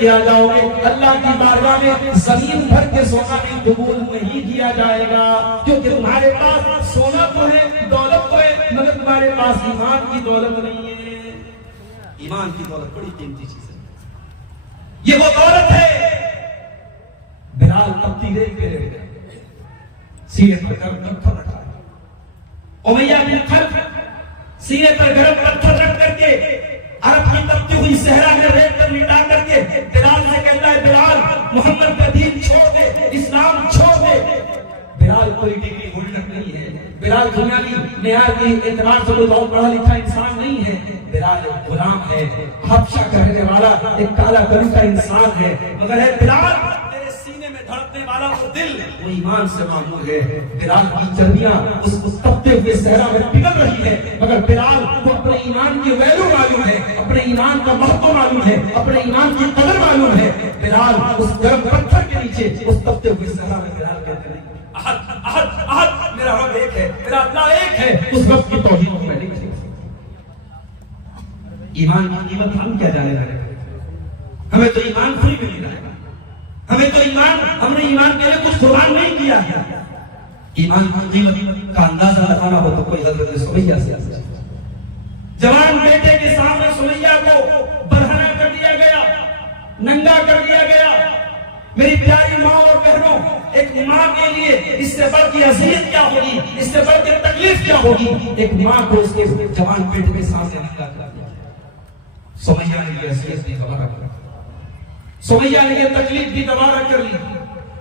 کے آ جاؤ گے اللہ کی بارگاہ میں زمین بھر کے سونا بھی قبول نہیں کیا جائے گا، کیونکہ تمہارے پاس سونا تو ہے، دولت تو ہے، مگر تمہارے پاس ایمان کی دولت نہیں ہے۔ ایمان کی دولت بڑی قیمتی چیز ہے، یہ وہ دولت ہے۔ بلال تپتی ریت پہ رہ گیا، سینے پر گرم پتھر رکھا ہے، امیہ بن خلف سینے پر گرم پتھر رکھ کر کے عرب کی تپتی ہوئی صحرا میں ریت پر لٹا کر کے بلال سے کہتا ہے بلال محمد کا دین چھوڑ دے، اسلام چھوڑ دے۔ بلال کوئی ڈگری ہولڈر نہیں ہے، بلال دنیاوی معیار کے اعتبار سے کوئی بہت پڑھا لکھا انسان نہیں ہے، بلال ایک غلام ہے، حبشہ کا رہنے والا ایک کالا کلی کا انسان ہے، مگر ہے بلال تیرے سینے میں دھڑکنے والا وہ دل وہ ایمان سے معمور ہے۔ بلال کی چربیاں اس تپتے ہوئے صحرا میں پگھل رہی ہے، مگر بلال کو اپنے ایمان کی ویلیو معلوم ہے، اپنے ایمان کا محتو معلوم ہے، اپنے ایمان کی قدر معلوم ہے۔ بلال اس گرم پتھر کے نیچے اس تپتے ہوئے صحرا میں بلال کہتے ہیں احد احد احد، میرا رب ایک ہے، میرا اللہ ایک ہے، اس رب کی توحید کو میں نہیں چھوڑ سکتا۔ ایمان کی قیمت ہم کیا جانے لگے، ہمیں تو ایمان فری میں ملا ہے، ہمیں تو ایمان، ہم نے ایمان کے لیے کچھ قربان نہیں کیا ہے۔ ایمان کی قیمت کا اندازہ لگانا ہو تو کوئی حضرت سمیہ سے جوان بیٹے کے سامنے سمیہ کو برہنہ کر دیا گیا، ننگا کر دیا گیا۔ میری پیاری ماں اور بہنوں، ایک ماں کے لیے اس سے بڑھ کی اذیت کیا ہوگی، اس سے بڑھ کی تکلیف کیا ہوگی، ایک ماں کو اس کے جوان بیٹے کے سامنے ننگا کر دیا۔ سمیہ نے یہ اذیت بھی دوبارہ کر لی، سمیہ نے یہ تکلیف بھی دوبارہ کر لی،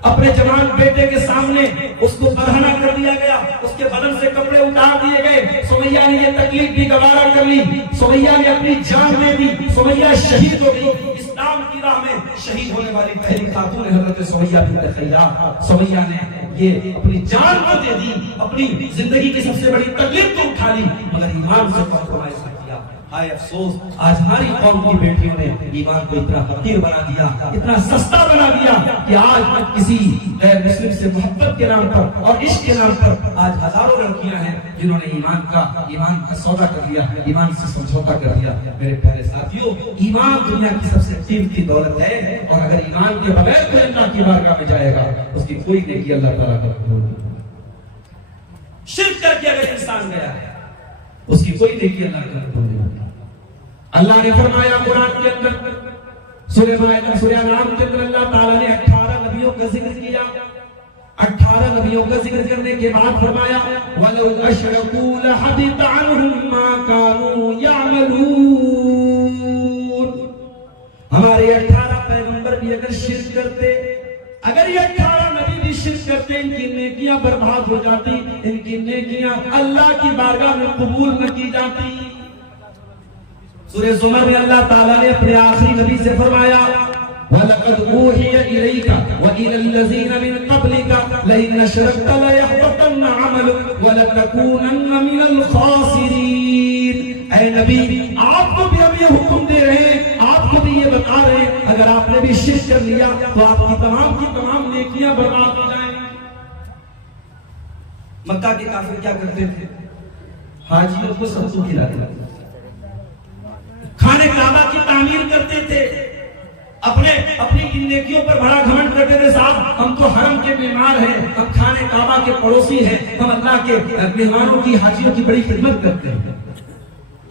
اپنے جوان بیٹے کے سامنے اس کو برہنہ کر دیا گیا، اس کے بدن سے کپڑے اتار دیے گئے۔ سمیہ نے یہ تکلیف بھی دوبارہ کر لی، سمیہ نے اپنی جان دے دی، سمیہ شہید ہو گئی۔ اسلام کی راہ میں شہید ہونے والی پہلی خاتون حضرت سمیہ بنت خیاط۔ سمیہ نے یہ اپنی جان کو دے دی، اپنی زندگی کی سب سے بڑی تکلیف تو اٹھا لی، مگر ایمان سے کمپرومائز نہ کیا۔ ہائے افسوس، آج ہماری قوم کی بیٹیوں نے ایمان کو اتنا حقیر بنا دیا، اتنا سستا بنا دیا کہ آج کسی غیر مسلم سے محبت کے نام پر اور عشق کے نام پر آج ہزاروں لڑکیاں ہیں جنہوں نے ایمان کا سودا کر لیا، ایمان سے سمجھوتا کر دیا۔ میرے پیارے ساتھیوں، ایمان دنیا کی سب سے قیمتی دولت ہے، اور اگر ایمان کے بغیر کوئی اللہ کی بارگاہ میں جائے گا اس کی کوئی نیکی اللہ تعالیٰ کا قبول نہیں۔ شرک کر کے اگر انسان گیا ہے اس کی کوئی نیکی اللہ کا قبول نہیں۔ اللہ نے فرمایا قرآن کے اندر سورہ مائدہ سورہ انعام کے اندر اللہ تعالیٰ نے 18 نبیوں کا ذکر کیا۔ 18 نبیوں کا ذکر کرنے کے بعد فرمایا وَلَوْ أَشْرَكُوا لَحَبِطَ عَنْهُمْ مَا كَانُوا يَعْمَلُونَ۔ ہمارے 18 پیغمبر بھی اگر شرک کرتے، اگر یہ 18 نبی بھی شرک کرتے، ان کی نیکیاں برباد ہو جاتی، ان کی نیکیاں اللہ کی بارگاہ میں قبول نہ کی جاتی۔ سورہ زمر میں اللہ تعالیٰ نے اپنے آخری نبی سے فرمایا وَلَقَدْ أُوحِيَ إِلَيْكَ وَإِلَى الَّذِينَ مِن قَبْلِكَ لَئِنْ أَشْرَكْتَ لَيَحْبَطَنَّ عَمَلُكَ وَلَتَكُونَنَّ مِنَ الْخَاسِرِينَ۔ اے نبی، آپ کو بھی ہم یہ حکم دے رہے ہیں، آپ کو بھی یہ بتا رہے ہیں، اگر آپ نے بھی شرک کر لیا تو آپ کی تمام نیکیاں برباد ہو جائیں۔ مکہ کے کافر کیا کرتے تھے؟ حاجیوں کو ستو کھلاتے تھے، خانہ کعبہ کی تعمیر کرتے تھے، اپنی نیکیوں پر بڑا گھمنڈ کرتے تھے، صاحب ہم تو حرم کے معمار ہیں، ہم خانہ کعبہ کے پڑوسی ہیں، ہم اللہ کے مہمانوں کی حاجیوں کی بڑی خدمت کرتے ہیں۔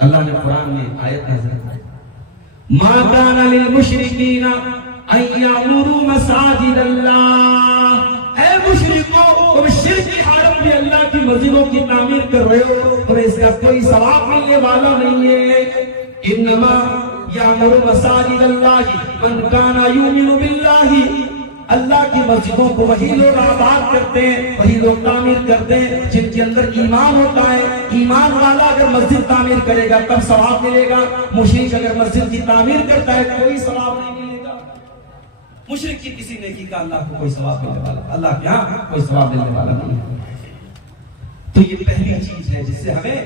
اللہ نے قرآن میں آیت نازل کی ما کان للمشرکین ان یعمروا مساجد اللہ۔ اے مشرکو، تم شرک کی حالت میں اللہ کی مسجدوں کی تعمیر کر رہے ہو، تمہیں اس کا کوئی ثواب ملنے والا نہیں ہے۔ انما یعمر مساجد اللہ من کان یؤمن باللہ۔ اللہ کی مسجدوں کو وہی لوگ آباد کرتے ہیں، وہی لوگ تعمیر کرتے ہیں جن کے اندر ایمان ہوتا ہے۔ ایمان والا اگر مسجد تعمیر کرے گا تب ثواب ملے گا، مشرک اگر مسجد کی تعمیر کرتا ہے کوئی ثواب نہیں ملے گا۔ مشرک کی کسی نیکی کا اللہ کو کوئی ثواب ملنے والا، اللہ کے یہاں کوئی ثواب ملنے والا نہیں ہے۔ تو یہ پہلی چیز ہے جس سے ہمیں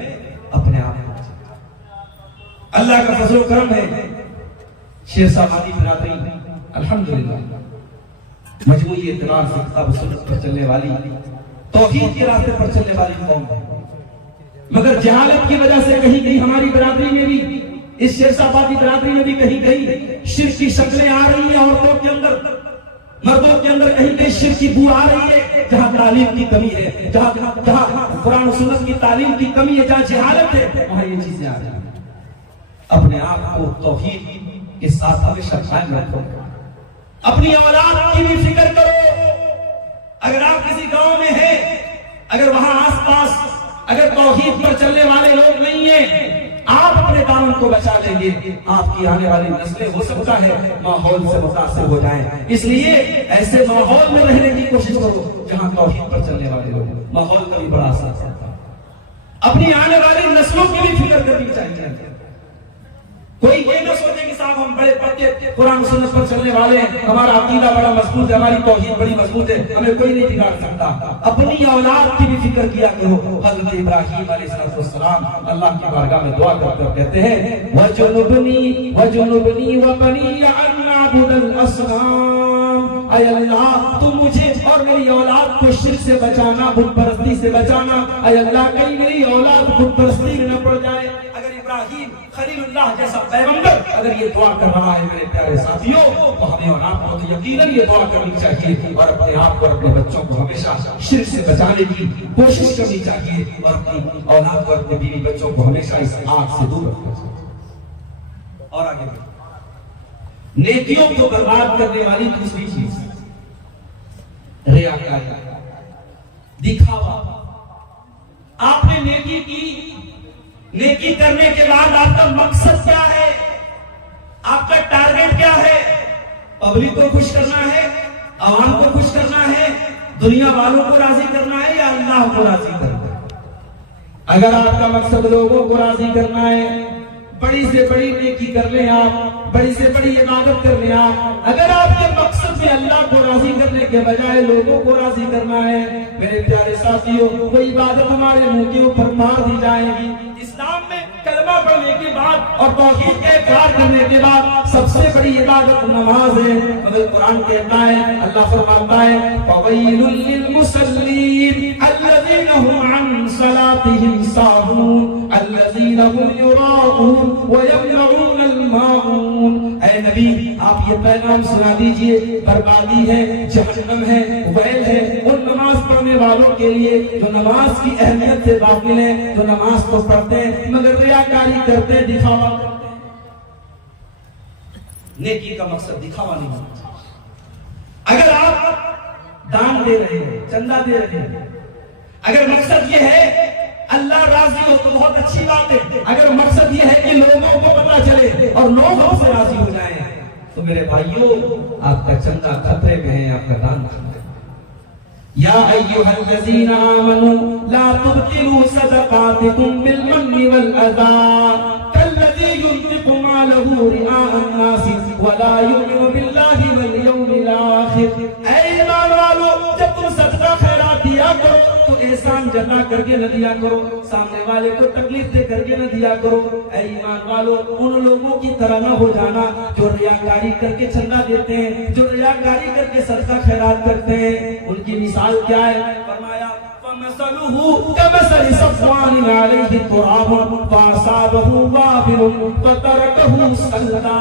اپنے آپ کو اللہ کا فضل و کرم ہے۔ شیر صاحبانی برادری الحمدللہ مجموعی اعتبار سے کتاب و سنت پر چلنے والی، توحید کے راستے پر چلنے والی قوم ہے، مگر جہالت کی وجہ سے کہیں کہیں ہماری برادری میں بھی اس شیرشابادی برادری میں بھی کہیں کہیں شرک کی شکلیں آ رہی ہیں عورتوں کے اندر، مردوں کے اندر کہیں کہیں شرک کی بو آ رہی ہے. جہاں تعلیم کی کمی ہے، جہاں قرآن و سنت کی تعلیم کی کمی ہے، جہاں جہالت ہے، وہاں یہ چیزیں آ رہی ہیں. اپنے آپ کو توحید کے ساتھ ہمیشہ قائم رکھو. اپنی اولاد کی بھی فکر کرو. اگر آپ کسی گاؤں میں ہیں، اگر وہاں آس پاس اگر توحید پر چلنے والے لوگ نہیں ہیں، آپ اپنے دامن کو بچا لیں گے. آپ کی آنے والی نسلیں ہو سکتا ہے ماحول سے متاثر ہو جائیں. اس لیے ایسے ماحول میں رہنے کی کوشش کرو جہاں توحید پر چلنے والے لوگ. ماحول کا بھی بڑا اثر پڑتا ہے. اپنی آنے والی نسلوں کی بھی فکر کرنی چاہیے. کوئی یہ نہ سوچے کہ صاحب ہم بڑے پکے قرآن سنت پر چلنے والے ہیں، ہمارا عقیدہ بڑا مضبوط ہے، ہماری توحید بڑی مضبوط ہے، ہمیں کوئی نہیں بگاڑ سکتا. اپنی اولاد کی بھی فکر کیا کرو. حضرت ابراہیم علیہ السلام اللہ کی بارگاہ میں دعا کر کر کہتے ہیں وَجُنُبْنِي وَبَنِيَّ أَن نَّعْبُدَ الْأَصْنَامَ. اے اللہ تو مجھے اور میری اولاد کو شرک سے بچانا، بت پرستی سے بچانا. اے اللہ کہیں میری اولاد بت پرستی میں نہ پڑ جائے. اگر ابراہیم خلیل اللہ جیسا پیغمبر اگر یہ دعا کر رہا ہے میرے پیارے ساتھیوں، تو ہمیں اور آپ کو تو یقیناً یہ دعا کرنی چاہیے اور اپنے آپ کو اور اپنے بچوں کو ہمیشہ شرک سے بچانے کی کوشش کرنی چاہیے اور اپنی اولاد کو اپنے بیوی بچوں کو ہمیشہ اس آگ سے دور رکھنا چاہیے. اور آگے نیکیوں کو برباد کرنے والی دوسری چیز ریاکاری، دکھاوا. آپ نے نیکی کی، نیکی کرنے کے بعد آپ کا مقصد کیا ہے، آپ کا ٹارگٹ کیا ہے؟ پبلک کو خوش کرنا ہے، عوام کو خوش کرنا ہے، دنیا والوں کو راضی کرنا ہے یا اللہ کو راضی کرنا ہے؟ اگر آپ کا مقصد لوگوں کو راضی کرنا ہے، بڑی سے بڑی نیکی کر لیں آپ، بڑی سے بڑی عبادت کر لیں آپ. اگر آپ کے مقصد میں اللہ کو راضی کرنے کے بجائے لوگوں کو راضی کرنا ہے، میرے پیارے ساتھیوں، وہ عبادت ہمارے منہ کے اوپر مار دی جائے گی. اسلام میں کلمہ پڑھنے کے بعد اور توحید کا اقرار کرنے کے بعد سب سے بڑی عبادت نماز ہے. مگر قرآن کہتا ہے، اللہ فرماتا ہے فَوَيْلٌ لِّلْمُصَلِّينَ الَّذِينَ هُمْ عَن صَلَاتِهِمْ سَاهُونَ الَّذِينَ هُمْ يُرَاءُونَ وَيَمْنَعُونَ الْمَاعُونَ. اے نبی آپ یہ پیغام سنا دیجئے، بربادی ہے، جہنم ہے، ویل ہے ان نماز پڑھنے والوں کے لیے جو نماز کی اہمیت سے واقف ہیں، جو نماز کو پڑھتے ہیں مگر ریاکاری کرتے ہیں، دکھاوا کرتے ہیں. نیکی کا مقصد دکھاوا نہیں ہونا. اگر آپ دان دے رہے ہیں، چندہ دے رہے ہیں، اگر مقصد یہ ہے اللہ راضی ہو تو بہت اچھی بات ہے. اگر مقصد یہ ہے کہ لوگوں کو پتہ چلے اور لوگ ہم سے راضی ہو جائیں، تو میرے بھائیوں آپ کا چندہ خطرے میں ہے، آپ کا دان خطرے میں. یا ایھا الذین آمنوا لا تبطلوا صدقاتکم بالمن والأذى كالذی ينفق مالہ رئاء الناس ولا یؤمن باللہ والیوم الآخر. اے ایمان والو، جب تم صدقہ خیرات دیا کرو تو احسان جتا کر کے نہ دیا کرو، سامنے والے کو تکلیف دے کر کے نہ دیا کرو. اے ایمان والو، ان لوگوں کی طرح نہ ہو جانا جو ریاکاری کر کے چندہ دیتے ہیں، جو ریاکاری کر کے صدقہ خیرات کرتے ہیں. ان کی مثال کیا ہے؟ فرمایا فَمَثَلُهُ كَمَثَلِ صَفْوَانٍ عَلَيْهِ تُرَابٌ فَأَصَابَهُ وَابِلٌ فَتَرَكَهُ صَلْدًا.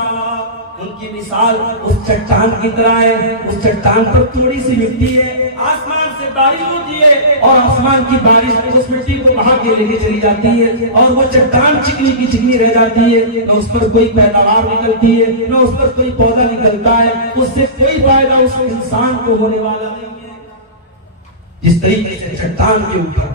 ان کی مثال اس چٹان کی طرح ہے. اس چٹان پر تھوڑی سی مٹی ہے، آسمان سے بارش ہوتی ہے اور آسمان کی بارش اس مٹی کو بہا کے لے کے چلی جاتی ہے اور وہ چٹان چکنی کی چکنی رہ جاتی ہے. نہ اس پر کوئی پیداوار نکلتی ہے، نہ اس پر کوئی پودا نکلتا ہے. اس سے کوئی فائدہ اس انسان کو ہونے والا نہیں ہے. جس طریقے سے چٹان کے اوپر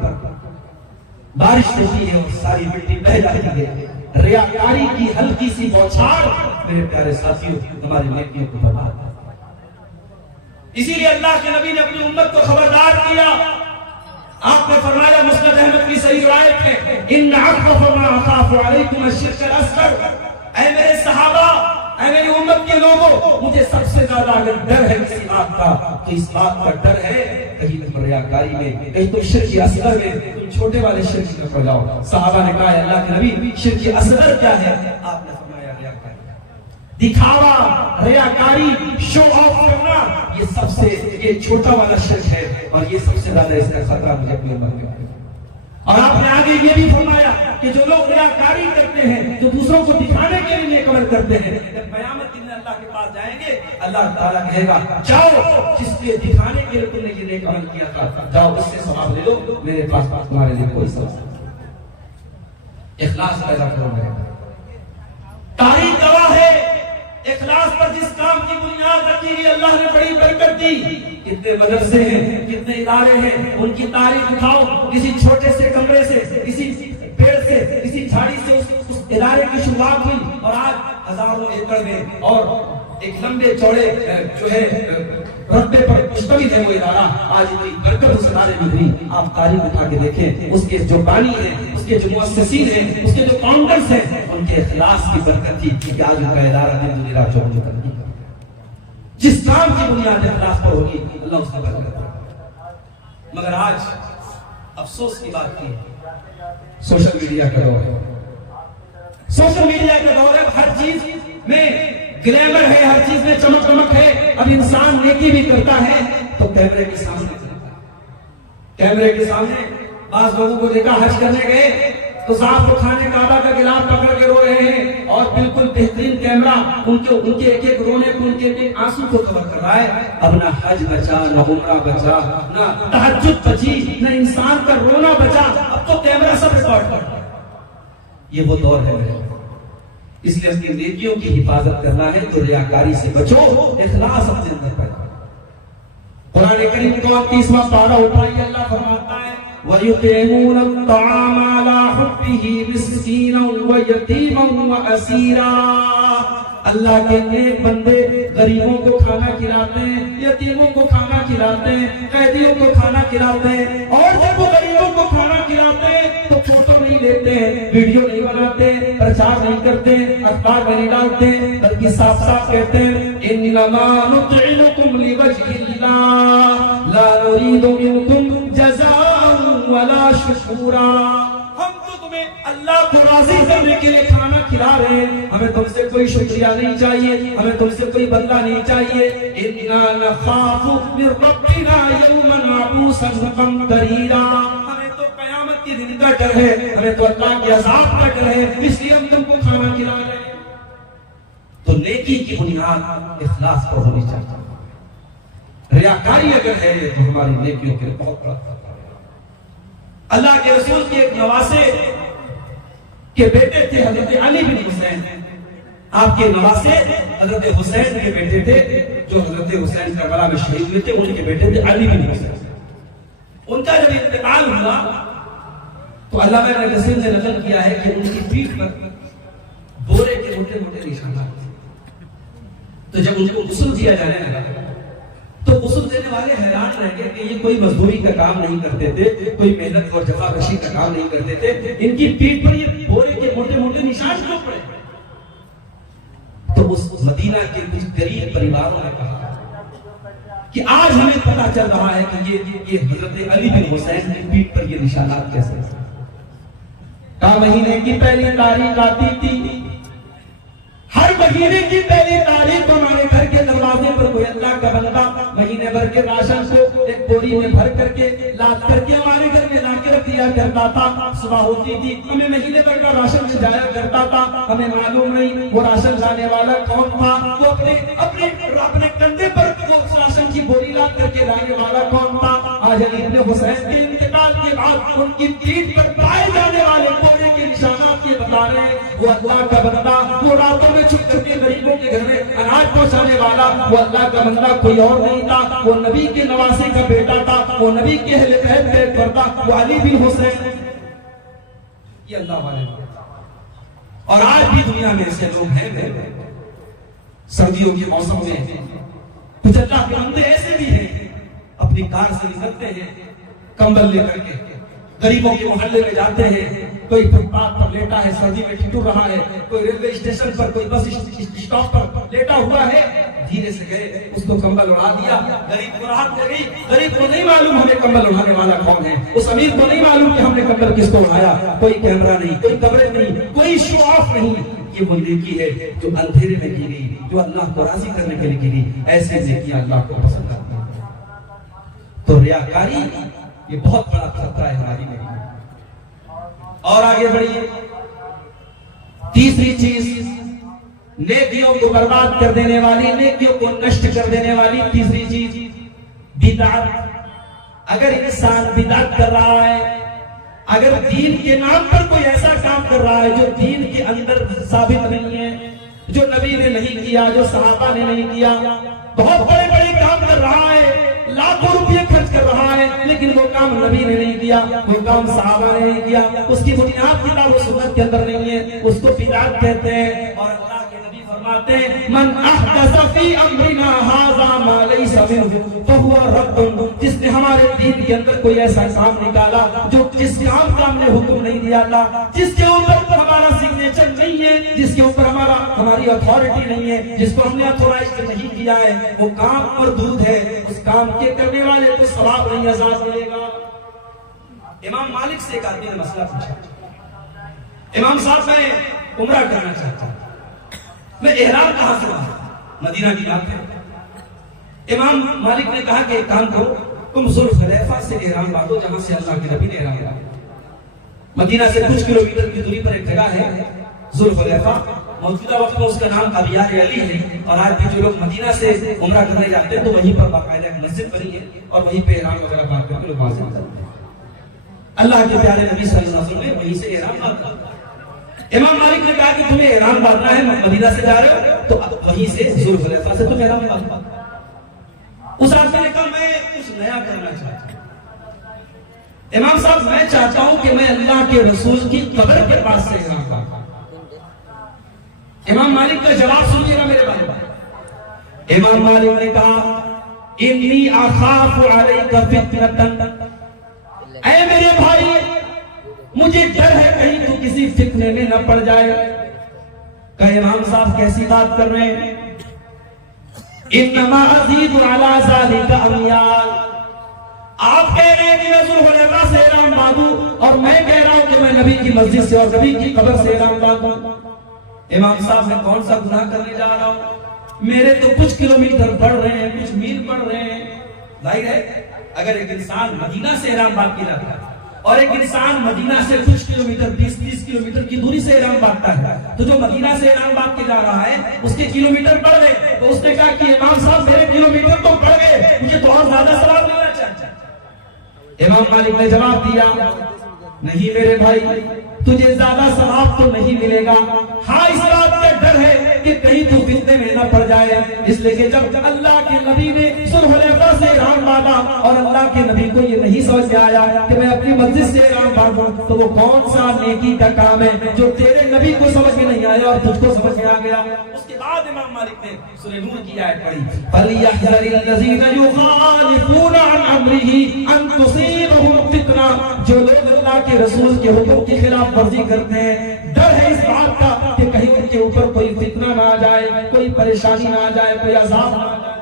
بارش ہوتی ہے اور ساری مٹی بہہ جاتی ہے، ریاکاری کی ہلکی سی بوچھار میرے پیارے ساتھیوں ہماری نیکیوں کو برباد کرتی ہے. اسی لیے اللہ کے نبی نے اپنی امت کو خبردار کیا. آپ نے فرمایا مسند احمد کی صحیح روایت ہے، ان اخوف ما اخاف علیکم الشرک الاصغر. اے میرے صحابہ، اے میری امت کے لوگوں، مجھے سب سے زیادہ اگر ڈر ہے کسی بات کا تو اس بات کا ڈر ہے کہیں تم ریاکاری میں، کہیں تم شرک اصغر میں، تم چھوٹے والے شرک میں پڑ جاؤ. صحابہ نے کہا اللہ کے نبی شرک اصغر کیا ہے؟ آپ نے فرمایا ریاکاری، دکھاوا، ریاکاری، شو آف کرنا، یہ سب سے یہ چھوٹا والا شرک ہے اور یہ سب سے زیادہ اس کا خطرہ مجھے اپنی امت میں ہے. اور آپ نے آگے یہ بھی فرمایا کہ جو لوگ ریاکاری کرتے ہیں، جو دوسروں کو دکھانے کے لیے نیک عمل کرتے ہیں، جب قیامت کے دن اللہ کے پاس جائیں گے، اللہ تعالیٰ کہے گا جاؤ جس کے دکھانے کے لیے تم نے یہ نیک عمل کیا تھا، جاؤ اس سے ثواب لے لو، میرے پاس تمہارے لیے کوئی ثواب نہیں۔ اخلاص پیدا کرو میرے۔ تاریخ گواہ ہے اخلاص پر جس کام کی بنیاد رکھی گئی اللہ نے بڑی برکت دی۔ کتنے مدرسے ہیں، کتنے ادارے ہیں، ان کی تاریخ اٹھاؤ، کسی چھوٹے سے کمرے سے، کسی پیڑ سے، کسی جھاڑی سے اس ادارے کی شروعات ہوئی اور آج ہزاروں ایکڑ میں اور ایک لمبے چوڑے جو ہے رقبے پر مشتمل ہے وہ ادارہ، آج اتنی برکت اس ادارے میں ہوئی۔ آپ تاریخ اٹھا کے دیکھیں، اس کے جو بانی ہیں، اس کے جو مؤسسین ہیں، اس کے جو فاؤنڈرز ہیں، ان کے اخلاص کی برکت تھی کہ آج ان کا ادارہ دن دنیا چوک کرتی۔ جس کام کی بنیاد اخلاص پر ہوگی اللہ اس کا برکت کرے۔ مگر آج افسوس کی بات کی سوشل میڈیا کا دور ہے، سوشل میڈیا کا دور ہے، ہر چیز میں گلیمر ہے، ہر چیز میں چمک دمک ہے۔ اب انسان نیکی بھی کرتا ہے تو کیمرے کے سامنے کرتا ہے۔ کیمرے کے سامنے بعض لوگوں کو دیکھا حج کرنے گئے تو صاحب کو کھانے کعبہ کا گلاس پکڑ کے رو رہے ہیں اور بالکل بہترین کیمرہ ان کے ایک ایک رونے کو، ان کے ایک آنسو کو کور کر رہا ہے۔ اب نہ حج بچا، نہ عمرہ بچا، نہ تہجد بچی، نہ انسان کا رونا بچا، اب تو کیمرہ سب ریکارڈ کرتا ہے۔ یہ وہ دور ہے میرے، اس لیے اپنی نیکیوں کی حفاظت کرنا ہے تو ریاکاری سے بچو، اخلاص اپنے اندر پیدا کرو۔ قرآن کریم کا 30واں پارہ اٹھائیے، اللہ فرماتا ہے وَيُطْعِمُونَ الطَّعَامَ عَلَى حُبِّهِ مِسْكِينًا وَيَتِيمًا وَأَسِيرًا۔ اللہ کے نیک بندے غریبوں کو کھانا کھلاتے ہیں، یتیموں کو کھانا کھلاتے ہیں، قیدیوں کو کھانا کھلاتے ہیں، اور جب وہ غریبوں کو کھانا کھلاتے ہیں تو فوٹو نہیں لیتے ہیں، ویڈیو نہیں بناتے، پرچار نہیں کرتے، اخبار میں نہیں ڈالتے، بلکہ صاف صاف کہتے ہیں انما نطعمکم لوجہ اللہ لا نرید منکم جزاء ولا شکورا۔ ہم تو تمہیں اللہ کو راضی کرنے کے لیے کھانا کھلا رہے ہیں، ہمیں تم سے کوئی شکریہ نہیں چاہیے، ہمیں تم سے کوئی بدلہ نہیں چاہیے۔ انا نخاف من ربنا یوما عبوسا قمطریرا۔ ہمیں تو قیامت کے دن کا ڈر ہے، ہمیں تو اللہ کے عذاب کا ڈر ہے، اس لیے ہم تم کو کھانا کھلا رہے ہیں۔ تو نیکی کی بنیاد اخلاص پر ہونی چاہیے۔ ریاکاری اگر ہے تو ہماری نیکیوں کے بہت بڑا خطرہ ہے۔ اللہ کے رسول کے ایک نواسے کے بیٹے تھے حضرت علی بن حسین، آپ کے نواسے حضرت حسین کے بیٹے تھے، جو حضرت حسین کربلا میں شہید ہوئے تھے، ان کے بیٹے تھے علی بن حسین۔ ان کا جب انتقال ہوا تو علامہ ابن کثیر نے نقل کیا ہے کہ ان کی پیٹھ پر بورے کے موٹے موٹے نشانات تھے۔ تو جب ان کو غسل دیا جانے لگا تو غسل دینے والے حیران رہ گئے کہ یہ کوئی مزدوری کا کام نہیں کرتے تھے، کوئی محنت اور جفاکشی کا کام نہیں کرتے تھے، ان کی پیٹھ پر یہ بورے کے موٹے موٹے نشان کیوں پڑے؟ تو اس مدینہ کے کچھ غریب پریواروں نے کہا کہ آج ہمیں پتہ چل رہا ہے کہ یہ حضرت علی بن حسین کی پیٹھ پر یہ نشانات کیسے ہیں۔ کہا مہینے کی پہلی تاریخ آتی تھی، ہر مہینے کی پہلی تاریخ کو ہمارے گھر کے دروازے پر کوئی اللہ کا بندہ مہینے بھر کے راشن کو ایک بوری میں بھر کر کے لاد کر کے ہمارے گھر میں لا کے رکھ دیا کرتا تھا۔ صبح ہوتی تھی ہمیں مہینے بھر کا راشن لے جایا کرتا تھا، ہمیں معلوم نہیں وہ راشن لانے والا کون تھا، وہ اپنے کندھے پر وہ راشن کی بوری لاد کر کے لانے والا کون تھا۔ آج علی بن حسین کے انتقال کے بعد ان کی پیٹھ پر پائے جانے والے بورے کے نشانات یہ بتا رہے ہیں وہ اللہ کا بندہ، وہ راتوں میں چھپ کر کے غریبوں کے گھر میں اناج پہنچانے والا وہ اللہ کا بندہ کوئی اور نہیں تھا، وہ نبی کے نواسے کا بیٹا تھا، وہ نبی کے اہل بیت کا فرد تھا، وہ علی بن حسین۔ یہ اللہ والے اور آج بھی دنیا میں ایسے لوگ ہیں۔ سردیوں کے موسم میں کچھ اللہ کے بندے ایسے بھی ہیں، اپنی کار سے نکلتے ہیں کمبل لے کر کے، غریبوں کے محلے میں جاتے ہیں، کوئی فٹ پاتھ پر لیٹا ہے سردی میں ٹھٹر رہا ہے، کوئی ریلوے اسٹیشن پر کوئی بس اسٹاپ پر لیٹا ہوا ہے، دھیرے سے گئے اس کو کمبل اڑا دیا، غریب کو راحت مل گئی۔ غریب کو نہیں معلوم ہمیں کمبل اڑانے والا کون ہے، اس امیر کو نہیں معلوم کہ ہم نے کمبل کس کو اڑایا، کوئی کیمرہ نہیں، کوئی کوریج نہیں، کوئی شو آف نہیں۔ یہ وہ نیکی ہے جو اندھیرے میں کی گئی، جو اللہ کو راضی کرنے کے لیے کی گئی۔ ایسی نیکیاں اللہ کو پسند آتی ہیں۔ تو ریاکاری یہ بہت بڑا خطرہ ہے ہماری نیکی میں۔ اور آگے بڑھیے. تیسری چیز نیکیوں کو برباد کر دینے والی, نیکیوں کو نشٹ کر دینے والی تیسری چیز بدعت. اگر انسان بدعت کر رہا ہے, اگر دین کے نام پر کوئی ایسا کام کر رہا ہے جو دین کے اندر ثابت نہیں ہے, جو نبی نے نہیں کیا, جو صحابہ نے نہیں کیا, بہت بڑے بڑے کام کر رہا ہے, لاکھوں روپے خرچ کر رہا ہے, لیکن وہ کام نبی نے نہیں کیا, وہ کام صحابہ نے نہیں کیا, اس کی بنیاد کتاب و سنت کے اندر نہیں ہے, اس کو بدعت کہتے ہیں. اور اللہ کے نبی فرماتے ہیں من احدث فی امرنا ھذا ما لیس منہ فہو رد. جس نے ہمارے دین کے اندر کوئی ایسا کام نکالا جو جس کام کا ہم نے حکم نہیں دیا تھا, جس کے اوپر ہمارا سگنیچر نہیں ہے, جس کے اوپر ہماری اتھارٹی نہیں ہے, جس کو ہم نے اتھورائز نہیں کیا ہے, وہ کام مردود ہے. اس کام کے کرنے والے کو ثواب نہیں عذاب ملے گا. امام مالک سے ایک آدمی نے مسئلہ پوچھا, امام صاحب میں عمرہ کرنا چاہتا ہوں, میں احرام کہاں سے باندھوں؟ مدینہ کی بات ہے. امام مالک نے کہا کہ ایک کام کرو, تم ذوالحلیفہ سے احرام باندھو جہاں سے اللہ کے نبی نے احرام باندھا. مدینہ سے کچھ کلومیٹر کی دوری پر ایک جگہ ہے ذوالحلیفہ, موجودہ وقت میں اس کا نام ابیار علی ہے. اور آج بھی جو لوگ مدینہ سے عمرہ کرنے جاتے ہیں تو وہیں پر باقاعدہ ایک مسجد بنی ہے اور وہیں پہ احرام وغیرہ باندھ کر لوگ وہاں سے آتے ہیں. اللہ کے پیارے نبی صلی اللہ علیہ وسلم نے وہیں سے احرام باندھا. امام مالک نے کہا کہ تمہیں احرام باندھنا ہے, مدینہ سے جا رہے ہو تو وہیں سے ذوالحلیفہ سے تم احرام باندھو. اس آدمی نے کہا میں کچھ نیا کرنا چاہتا ہوں. امام صاحب میں چاہتا ہوں کہ میں اللہ کے رسول کی قبر کے پاس سے احرام باندھوں. امام مالک کا جواب سنیے گا میرے بھائی. امام مالک نے کہا انی اخاف علیک فتنۃ, اے میرے بھائی مجھے ڈر ہے کہیں تو کسی فتنے میں نہ پڑ جائے. کہ امام صاحب کیسی بات کر رہے ہیں؟ انما ازید علی ذلک امیال, آپ کہہ رہے ہیں کہ میں ذوالحلیفہ سے احرام باندھوں اور میں کہہ رہا ہوں کہ میں نبی کی مسجد سے اور نبی کی قبر سے احرام باندھوں. امام صاحب میں کون سا گناہ کرنے جا رہا ہوں؟ میرے تو کچھ کلومیٹر بڑھ رہے ہیں, کچھ میل بڑھ رہے ہیں. ظاہر ہے اگر ایک انسان مدینہ سے احرام باندھ کے جاتا ہے اور ایک انسان مدینہ سے کچھ کلومیٹر 20-30 کلومیٹر کی دوری سے احرام باندھتا ہے, تو جو مدینہ سے احرام باندھ کے جا رہا ہے اس کے کلومیٹر بڑھ گئے, تو اس نے کہا کہ امام صاحب میرے کلومیٹر تو بڑھ گئے, مجھے تو اور زیادہ ثواب ملنا چاہیے. امام مالک نے جواب دیا نہیں میرے بھائی, تجھے زیادہ ثواب تو نہیں ملے گا. ہاں اس بات کا ڈر ہے کہ کہیں تو فتنے میں نہ پڑ جائے, اس لیے کہ جب اللہ کے نبی نے ذوالحلیفہ سے احرام باندھا اور اللہ کے نبی کو یہ نہیں سمجھ میں آیا کہ میں اپنی مسجد سے احرام باندھوں, تو وہ کون سا نیکی کا کام ہے جو تیرے نبی کو سمجھ میں نہیں آیا اور تجھ کو سمجھ میں آ گیا. اس کے بعد امام مالک نے سورہ نور کی آیت پڑھی فَلْيَحْذَرِ الَّذِينَ يُخَالِفُونَ عَنْ أَمْرِهِ أَن تُصِيبَهُمْ فِتْنَةٌ. جو لوگ اللہ کے رسول کے حکم کی خلاف ورزی کرتے ہیں, ڈر ہے اس بات کا کہ کہیں ان کے اوپر کوئی فتنہ نہ آ جائے, کوئی پریشانی نہ آ جائے, کوئی عذاب نہ آ جائے.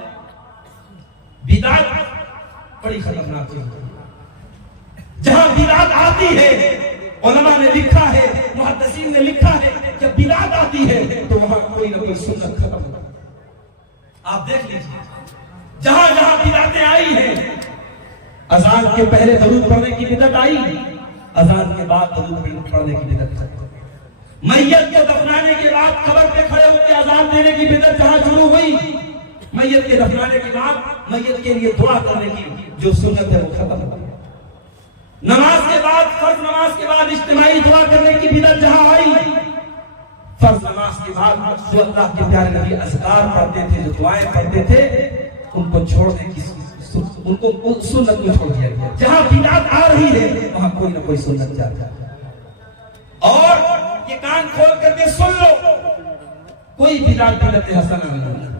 بدعت بڑی خطرناک چیز ہے. جہاں بدعت آتی ہے, علماء نے لکھا ہے, محدثین نے لکھا ہے, جب بدعت آتی ہے تو وہاں کوئی نہ کوئی سنت ختم ہوتا ہے. آپ دیکھ لیجیے جہاں جہاں بدعتیں آئی ہیں, اذان کے پہلے درود پڑھنے کی بدعت آئی, اذان کے بعد درود پڑھنے کی بدعت آئی. میت کو دفنانے کے بعد قبر پہ کھڑے ہو کے اذان دینے کی بدعت جہاں شروع ہوئی, میت کے دفنانے کے بعد میت کے لیے دعا کرنے کی جو سنت ہے وہ ختم ہو گئی. نماز کے بعد, فرض نماز کے بعد اجتماعی دعا کرنے کی بدعت جہاں آئی, فرض نماز کے بعد جو اللہ کے پیارے نبی اذکار پڑھتے تھے, جو دعائیں پڑھتے تھے, ان کو چھوڑنے کی, ان کو سنت کو چھوڑ دیا گیا. جہاں بدعت آ رہی ہے وہاں کوئی نہ کوئی سنت جاتا ہے. اور یہ کان کھول کر کے سن لو, کوئی بدعت حسنہ نہیں ہوتی,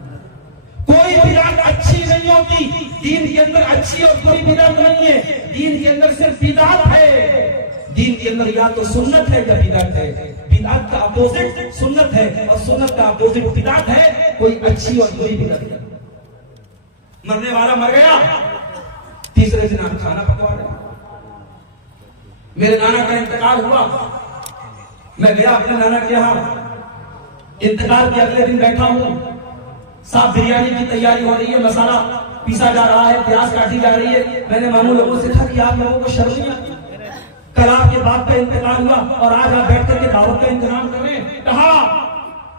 کوئی بدعت اچھی نہیں ہوتی. دین کے اندر اچھی اور کوئی بدعت نہیں ہے. دین کے اندر صرف بدعت ہے. دین کے اندر یا تو سنت ہے یا بدعت ہے. بدعت کا اپوزٹ سنت ہے اور سنت کا اپوزٹ بدعت ہے. کوئی اچھی اور کوئی بدعت نہیں. مرنے والا مر گیا, تیسرے دن آپ کھانا پکوا رہے. میرے نانا کا انتقال ہوا, میں گیا اپنے نانا کے یہاں, انتقال کے اگلے دن بیٹھا ہوں, صاحب بریانی کی تیاری ہو رہی ہے, مسالہ پیسا جا رہا ہے, پیاز کاٹی جا رہی ہے. میں نے ماموں لوگوں سے کہا کہ آپ لوگوں کو شرم نہیں آتی؟ کل آپ کے باپ کا انتقال ہوا اور آج آپ بیٹھ کر کے دعوت کا انتظام کر رہے ہیں. کہا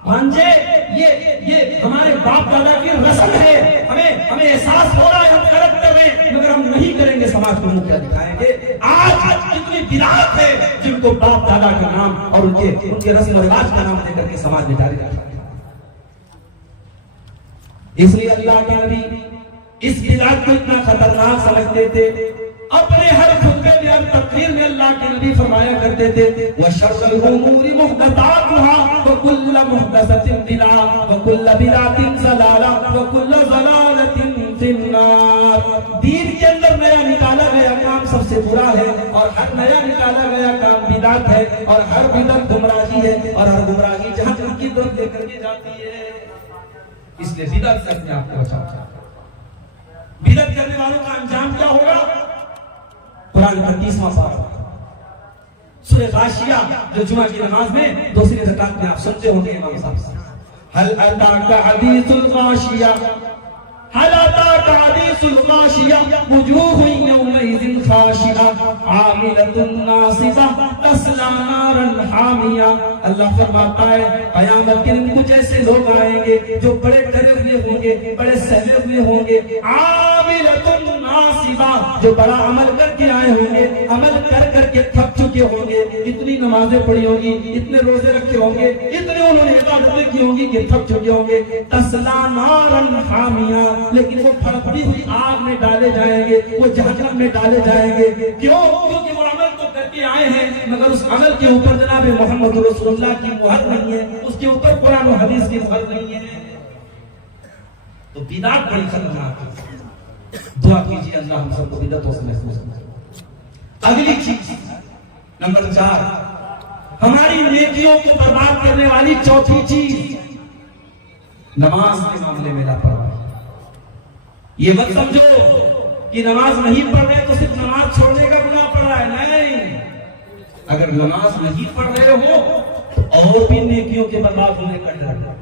بھانجے یہ ہمارے باپ دادا کی رسم ہے, ہمیں احساس ہو رہا ہے ہم غلط کر رہے ہیں, مگر ہم نہیں کریں گے, سماج کو منہ کیا دکھائیں گے. آج کتنی بدعات ہے جن کو باپ دادا کا نام اور ان کے رسم و رواج کا نام دے کر کے سماج میں جاری رکھا. اس لیے اللہ کے نبی اس بدعت کو اتنا خطرناک سمجھتے تھے. اپنے ہر خطبے میں ہر تقریر میں اللہ کے نبی فرمایا کرتے تھے وَشَرَّ الْأُمُورِ مُحْدَثَاتُهَا وَكُلُّ مُحْدَثَةٍ بِدْعَةٌ وَكُلُّ بِدْعَةٍ ضَلَالَةٌ وَكُلُّ ضَلَالَةٍ فِي النَّارِ. دین کے اندر نیا نکالا گیا کام سب سے برا ہے, اور ہر نیا نکالا گیا کام بدعت ہے, اور ہر بدعت گمراہی ہے, اور ہر گمراہی جہنم کی طرف لے کر کے جاتی ہے. اس لیے بدعت سے اپنے آپ کو بچاؤ. بدعت کرنے والوں کا انجام کیا ہوگا؟ قرآن کا 30واں پارہ سورہ غاشیہ جو جمعہ کی نماز میں دوسری رکعت میں آپ سنتے ہوں گے امام صاحب سے, هل اتاك حديث الغاشية هل اتاك حديث الغاشية وجوه يومئذ خاشعة عاملة ناصبة تصلى نارا حامية. اللہ فرماتا ہے قیامت کے دن کچھ ایسے لوگ آئیں گے جو بڑے ڈرے ہوئے ہوں گے, بڑے سہلے ہوئے ہوں گے, عاملة ناصبہ جو بڑا عمل کر کے آئے ہوں گے, عمل کر کر کے تھک چکے ہوں گے, اتنی نمازیں پڑھی ہوں گی, اتنے روزے رکھے ہوں گے, اتنے انہوں نے عبادتیں کی ہوں گی کہ تھک چکے ہوں گے. تصلیٰ نارا حامیہ, لیکن وہ بھڑکتی ہوئی آگ میں ڈالے جائیں گے, وہ جہنم میں ڈالے جائیں گے. کیوں؟ کیونکہ وہ عمل تو کر کے آئے ہیں مگر اس عمل کے اوپر جناب محمد رسول اللہ کی مہر نہیں ہے, اس کے اوپر قرآن و حدیث کی مہر نہیں ہے. تو بدعت بڑی خطرناک ہے. دعا کیجیے اللہ ہم سب کو بدعتوں سے محفوظ کرے. اگلی چیز نمبر 4, ہماری نیکیوں کو برباد کرنے والی چوتھی چیز نماز کے معاملے میں لاپرواہی. یہ مت سمجھو کہ نماز نہیں پڑھ رہے تو صرف نماز چھوڑنے کا گناہ پڑ رہا ہے. نہیں, اگر نماز نہیں پڑھ رہے ہو تو اور بھی نیکیوں کے برباد ہونے کا ڈر ہے.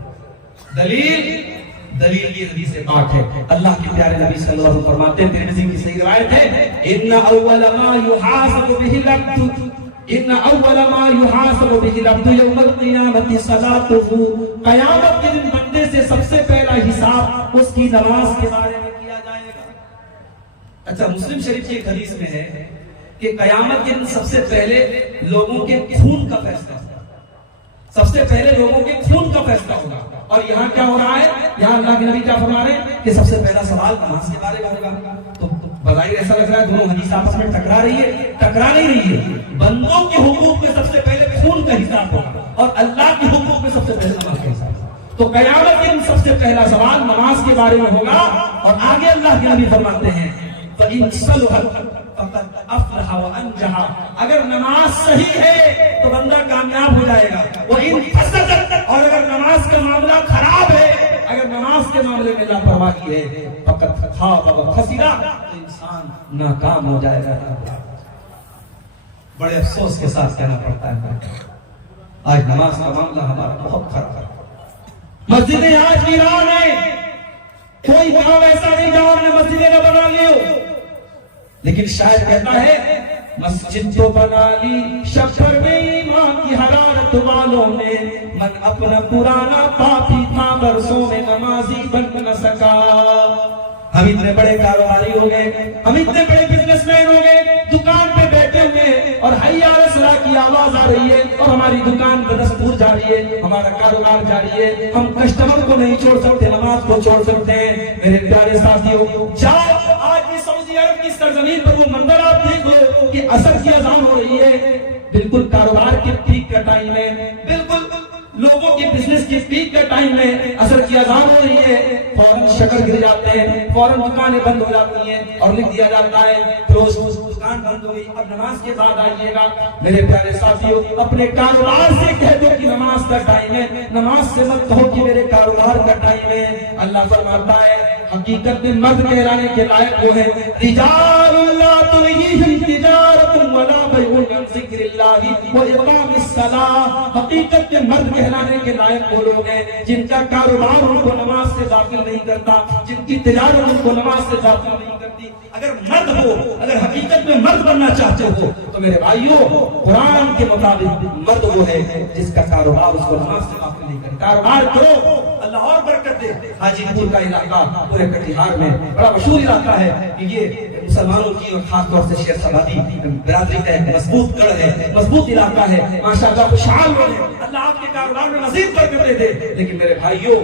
دلیل یہ حدیث پاک ہے. اللہ کے پیارے نبی صلی اللہ علیہ وسلم فرماتے ہیں, ترمذی کی صحیح روایت ہے, ان اول ما يحاسب به العبد يوم القيامة صلاته. قیامت کے دن بندے سے سب سے پہلا حساب اس کی نماز کے بارے میں کیا جائے گا. اچھا, مسلم شریف کی ایک حدیث میں ہے کہ قیامت کے دن سب سے پہلے لوگوں کے خون کا فیصلہ ہوگا. سب سے پہلے لوگوں کے خون کا فیصلہ ہوگا. اور یہاں کیا ہو رہا ہے؟ یہاں اللہ کے نبی کیا فرما رہے ہیں کہ سب سے پہلا سوال نماز کے بارے میں ہوگا. تو بظاہر ایسا لگ رہا ہے دونوں حدیث آپس میں ٹکرا رہی ہے. ٹکرا نہیں رہی ہے. بندوں کے حقوق میں سب سے پہلے خون کا حساب ہوگا اور اللہ کے حقوق میں سب سے پہلے نماز کا حساب. تو قیامت کے دن سب سے پہلا سوال نماز کے بارے میں ہوگا. اور آگے اللہ کے نبی فرماتے ہیں فَإِنْ صَلُحَتْ فَقَدْ أَفْلَحَ وَأَنْجَحَ. اگر نماز صحیح ہے تو بندہ کامیاب ہو جائے گا. وَإِنْ فَسَدَتْ, اور اگر نماز کا معاملہ خراب ہے, اگر نماز کے معاملے میں لاپرواہی ہے, فَقَدْ خَابَ وَخَسِرَ, تو انسان ناکام ہو جائے گا. بڑے افسوس کے ساتھ کہنا پڑتا ہے آج نماز کا معاملہ ہمارا بہت خراب ہے. مسجدیں آج ویران ہیں. کوئی گاؤں ایسا نہیں جہاں نے مسجدیں نہ بنا لی ہو. لیکن شاید کہتا ہے مسجد تو بنا لی شکر میں ایمان کی حرارت والوں نے, من اپنا پرانا پاپی تھا برسوں میں نمازی بن نہ سکا. ہم اتنے بڑے کاروباری ہو گئے, ہم اتنے بڑے بزنس مین ہو گئے, دکان پہ بیٹھے ہوئے اور حی علی الصلاۃ کی آواز آ رہی ہے اور ہماری دکان بدستور جاری ہے, ہمارا کاروبار جاری ہے. ہم کسٹمر کو نہیں چھوڑ سکتے, نماز کو چھوڑ سکتے ہیں. میرے پیارے ساتھیوں, جاؤ آج بھی سعودی عرب کی سرزمین پر وہ منظر آپ دیکھ لو کہ عصر کی اذان ہو رہی ہے. بالکل کاروبار کے پیک کا ٹائم ہے, بالکل لوگوں کے بزنس کی پیک کا ٹائم ہے, عصر کی اذان ہو رہی ہے, فوراً شٹر گر جاتے ہیں, فوراً دکانیں بند ہو جاتی ہیں اور لکھ دیا جاتا ہے کلوز, دکان بند ہو گئی, اب نماز کے بعد آئیے گا. میرے پیارے ساتھیوں, اپنے کاروبار سے کہہ دو کہ نماز کا ٹائم ہے, نماز سے مت کہو کہ میرے کاروبار کا ٹائم ہے. اللہ فرماتا ہے حقیقت میں مرد کہلانے کے لائق وہ ہے, رجال لا تلہیہم تجارۃ ولا بیع عن ذکر ذکر اللہ و اقام الصلاۃ، حقیقت کے مرد کہلانے کے لائق وہ لوگ ہیں جن کا کاروبار ان کو نماز سے غافل نہیں کرتا، جن کی تجارت ان کو نماز سے غافل نہیں کرتی۔ اگر مرد ہو، اگر حقیقت میں مرد بننا چاہتے ہو تو میرے بھائیوں قرآن کے مطابق مرد وہ ہے جس کا کاروبار اس کو نماز سے غافل نہیں کرتا۔ کاروبار کرو، اللہ اور برکت دے۔ حاجی پور کا علاقہ پورے کٹیہار میں بڑا مشہور علاقہ ہے کہ یہ مسلمانوں کی اور خاص طور سے شیخ سبادی برادری کا ایک مضبوط گڑھ ہے، مضبوط علاقہ ہے، ماشاءاللہ خوشحال رہے، اللہ آپ کے کاروبار میں مزید برکتیں دے۔ لیکن میرے بھائیوں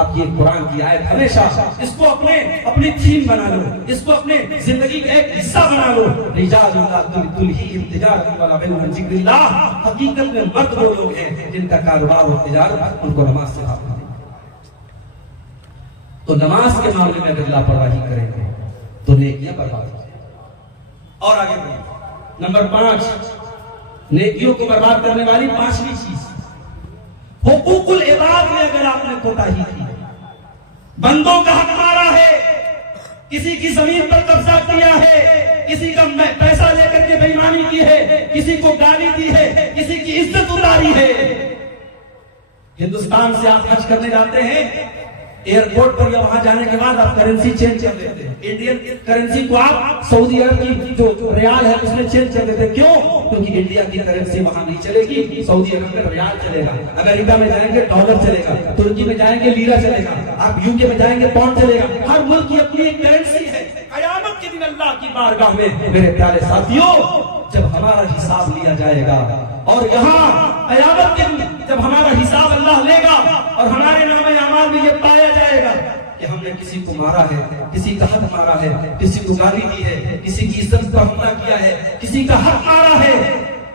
آپ یہ قرآن کی آیت ہمیشہ اس کو اپنی تھیم بنا لو، اس کو اپنے زندگی کا ایک حصہ بنا لو۔ رجال لا تلہیہم تجارۃ ولا بیع عن ذکر اللہ، حقیقت میں مرد وہ لوگ ہیں جن کا کاروبار اور تجارت ان کو نماز سے غافل نہیں۔ تو نماز کے معاملے میں اگر لاپرواہی کریں گے تو نیکیاں برباد ہو جائیں۔ اور آگے بڑھیں، نمبر 5 نیکیوں کو برباد کرنے والی 5ویں چیز، حقوق العباد میں اگر آپ نے کوتاہی کی، بندوں کا حق مارا ہے، کسی کی زمین پر قبضہ کیا ہے، کسی کا پیسہ لے کر کے بے ایمانی کی ہے، کسی کو گالی دی ہے، کسی کی عزت اتاری ہے۔ ہندوستان سے آپ حج کرنے جاتے ہیں، ایئرپورٹ پر یا وہاں جانے کے بعد آپ کرنسی چینج کر لیتے ہیں، انڈین کرنسی کو آپ سعودی عرب کی جو ریال ہے اس میں چینج کر لیتے ہیں۔ کیوں؟ کیونکہ انڈیا کی کرنسی وہاں نہیں چلے گی، سعودی عرب میں ریال چلے گا، امریکہ میں جائیں گے ڈالر چلے گا، ترکی میں جائیں گے لیرا چلے گا، آپ یو کے میں جائیں گے پاؤنڈ چلے گا۔ ہر ملک کی اپنی ایک کرنسی ہے۔ قیامت کے دن اللہ کی بارگاہ میں میرے پیارے ساتھیوں جب ہمارا حساب لیا جائے گا، اور یہاں قیامت کے دن جب ہمارا حساب اللہ لے گا اور ہمارے نام اعمال میں یہ پایا جائے گا کہ ہم نے کسی کو مارا ہے، کسی کا حق مارا ہے، کسی کو گالی دی ہے، کسی کی عزت پر حملہ کیا ہے، کسی کا حق مارا ہے،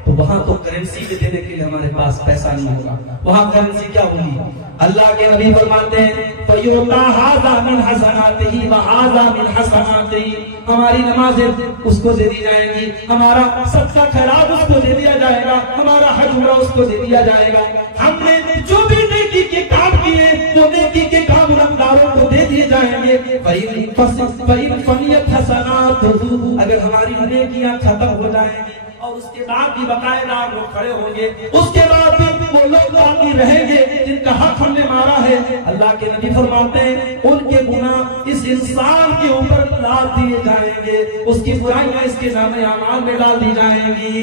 تو وہاں تو کرنسی میں دینے کے لیے ہمارے پاس پیسہ نہیں ہوگا، وہاں کرنسی کیا ہوگی؟ اللہ کے نبی فرماتے ہیں فَيُعْطَى هَذَا مِنْ حَسَنَاتِهِ وَهَذَا مِنْ حَسَنَاتِهِ، ہماری نمازیں اس کو دے دی جائیں گی، ہمارا صدقہ خیرات اس کو دے دیا جائے گا، ہمارا حج عمرہ اس کو دے دیا جائے گا، ہم نے جو بھی نیکی کے کام کیے وہ نیکی کے کام گنہگاروں کو دے دیے جائیں گے۔ فَإِنْ فَنِيَتْ حَسَنَاتُهُ، اگر ہماری نیکیاں ختم ہو جائیں گی اور اس کے بعد بھی باقاعدہ لوگ کھڑے ہوں گے، اس کے بعد بھی وہ لوگ باقی رہیں گے جن کا حق ہم نے مارا ہے، اللہ کے نبی فرماتے ہیں ان کے گناہ اس انسان کے اوپر ڈال دیے جائیں گے، اس کی برائیاں اس کے نام اعمال میں ڈال دی جائیں گی۔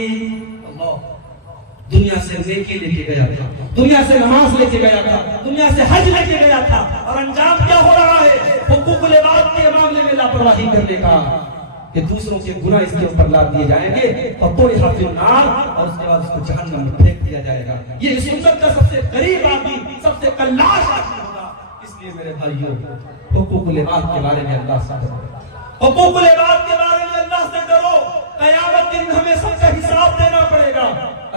اللہ دنیا سے نیکی لے کے گیا تھا، دنیا سے نماز لے کے گیا تھا، دنیا سے حج لے کے گیا تھا، اور انجام کیا ہو رہا ہے؟ حقوق العباد کے معاملے میں لاپرواہی کرنے کا، کہ دوسروں کے گناہ اس کے اوپر لاد دیے جائیں گے اور توڑ حافظ النار، اور اس کے بعد اس کو جہنم میں پھینک دیا جائے گا۔ یہ اس امت کا سب سے غریب آدمی، سب سے کلاش آدمی ہوگا۔ اس لیے میرے بھائیوں حقوق العباد کے بارے میں اللہ سے ڈرو، حقوق العباد کے بارے میں اللہ سے ڈرو، قیامت کے دن ہمیں سب کا حساب دینا پڑے گا۔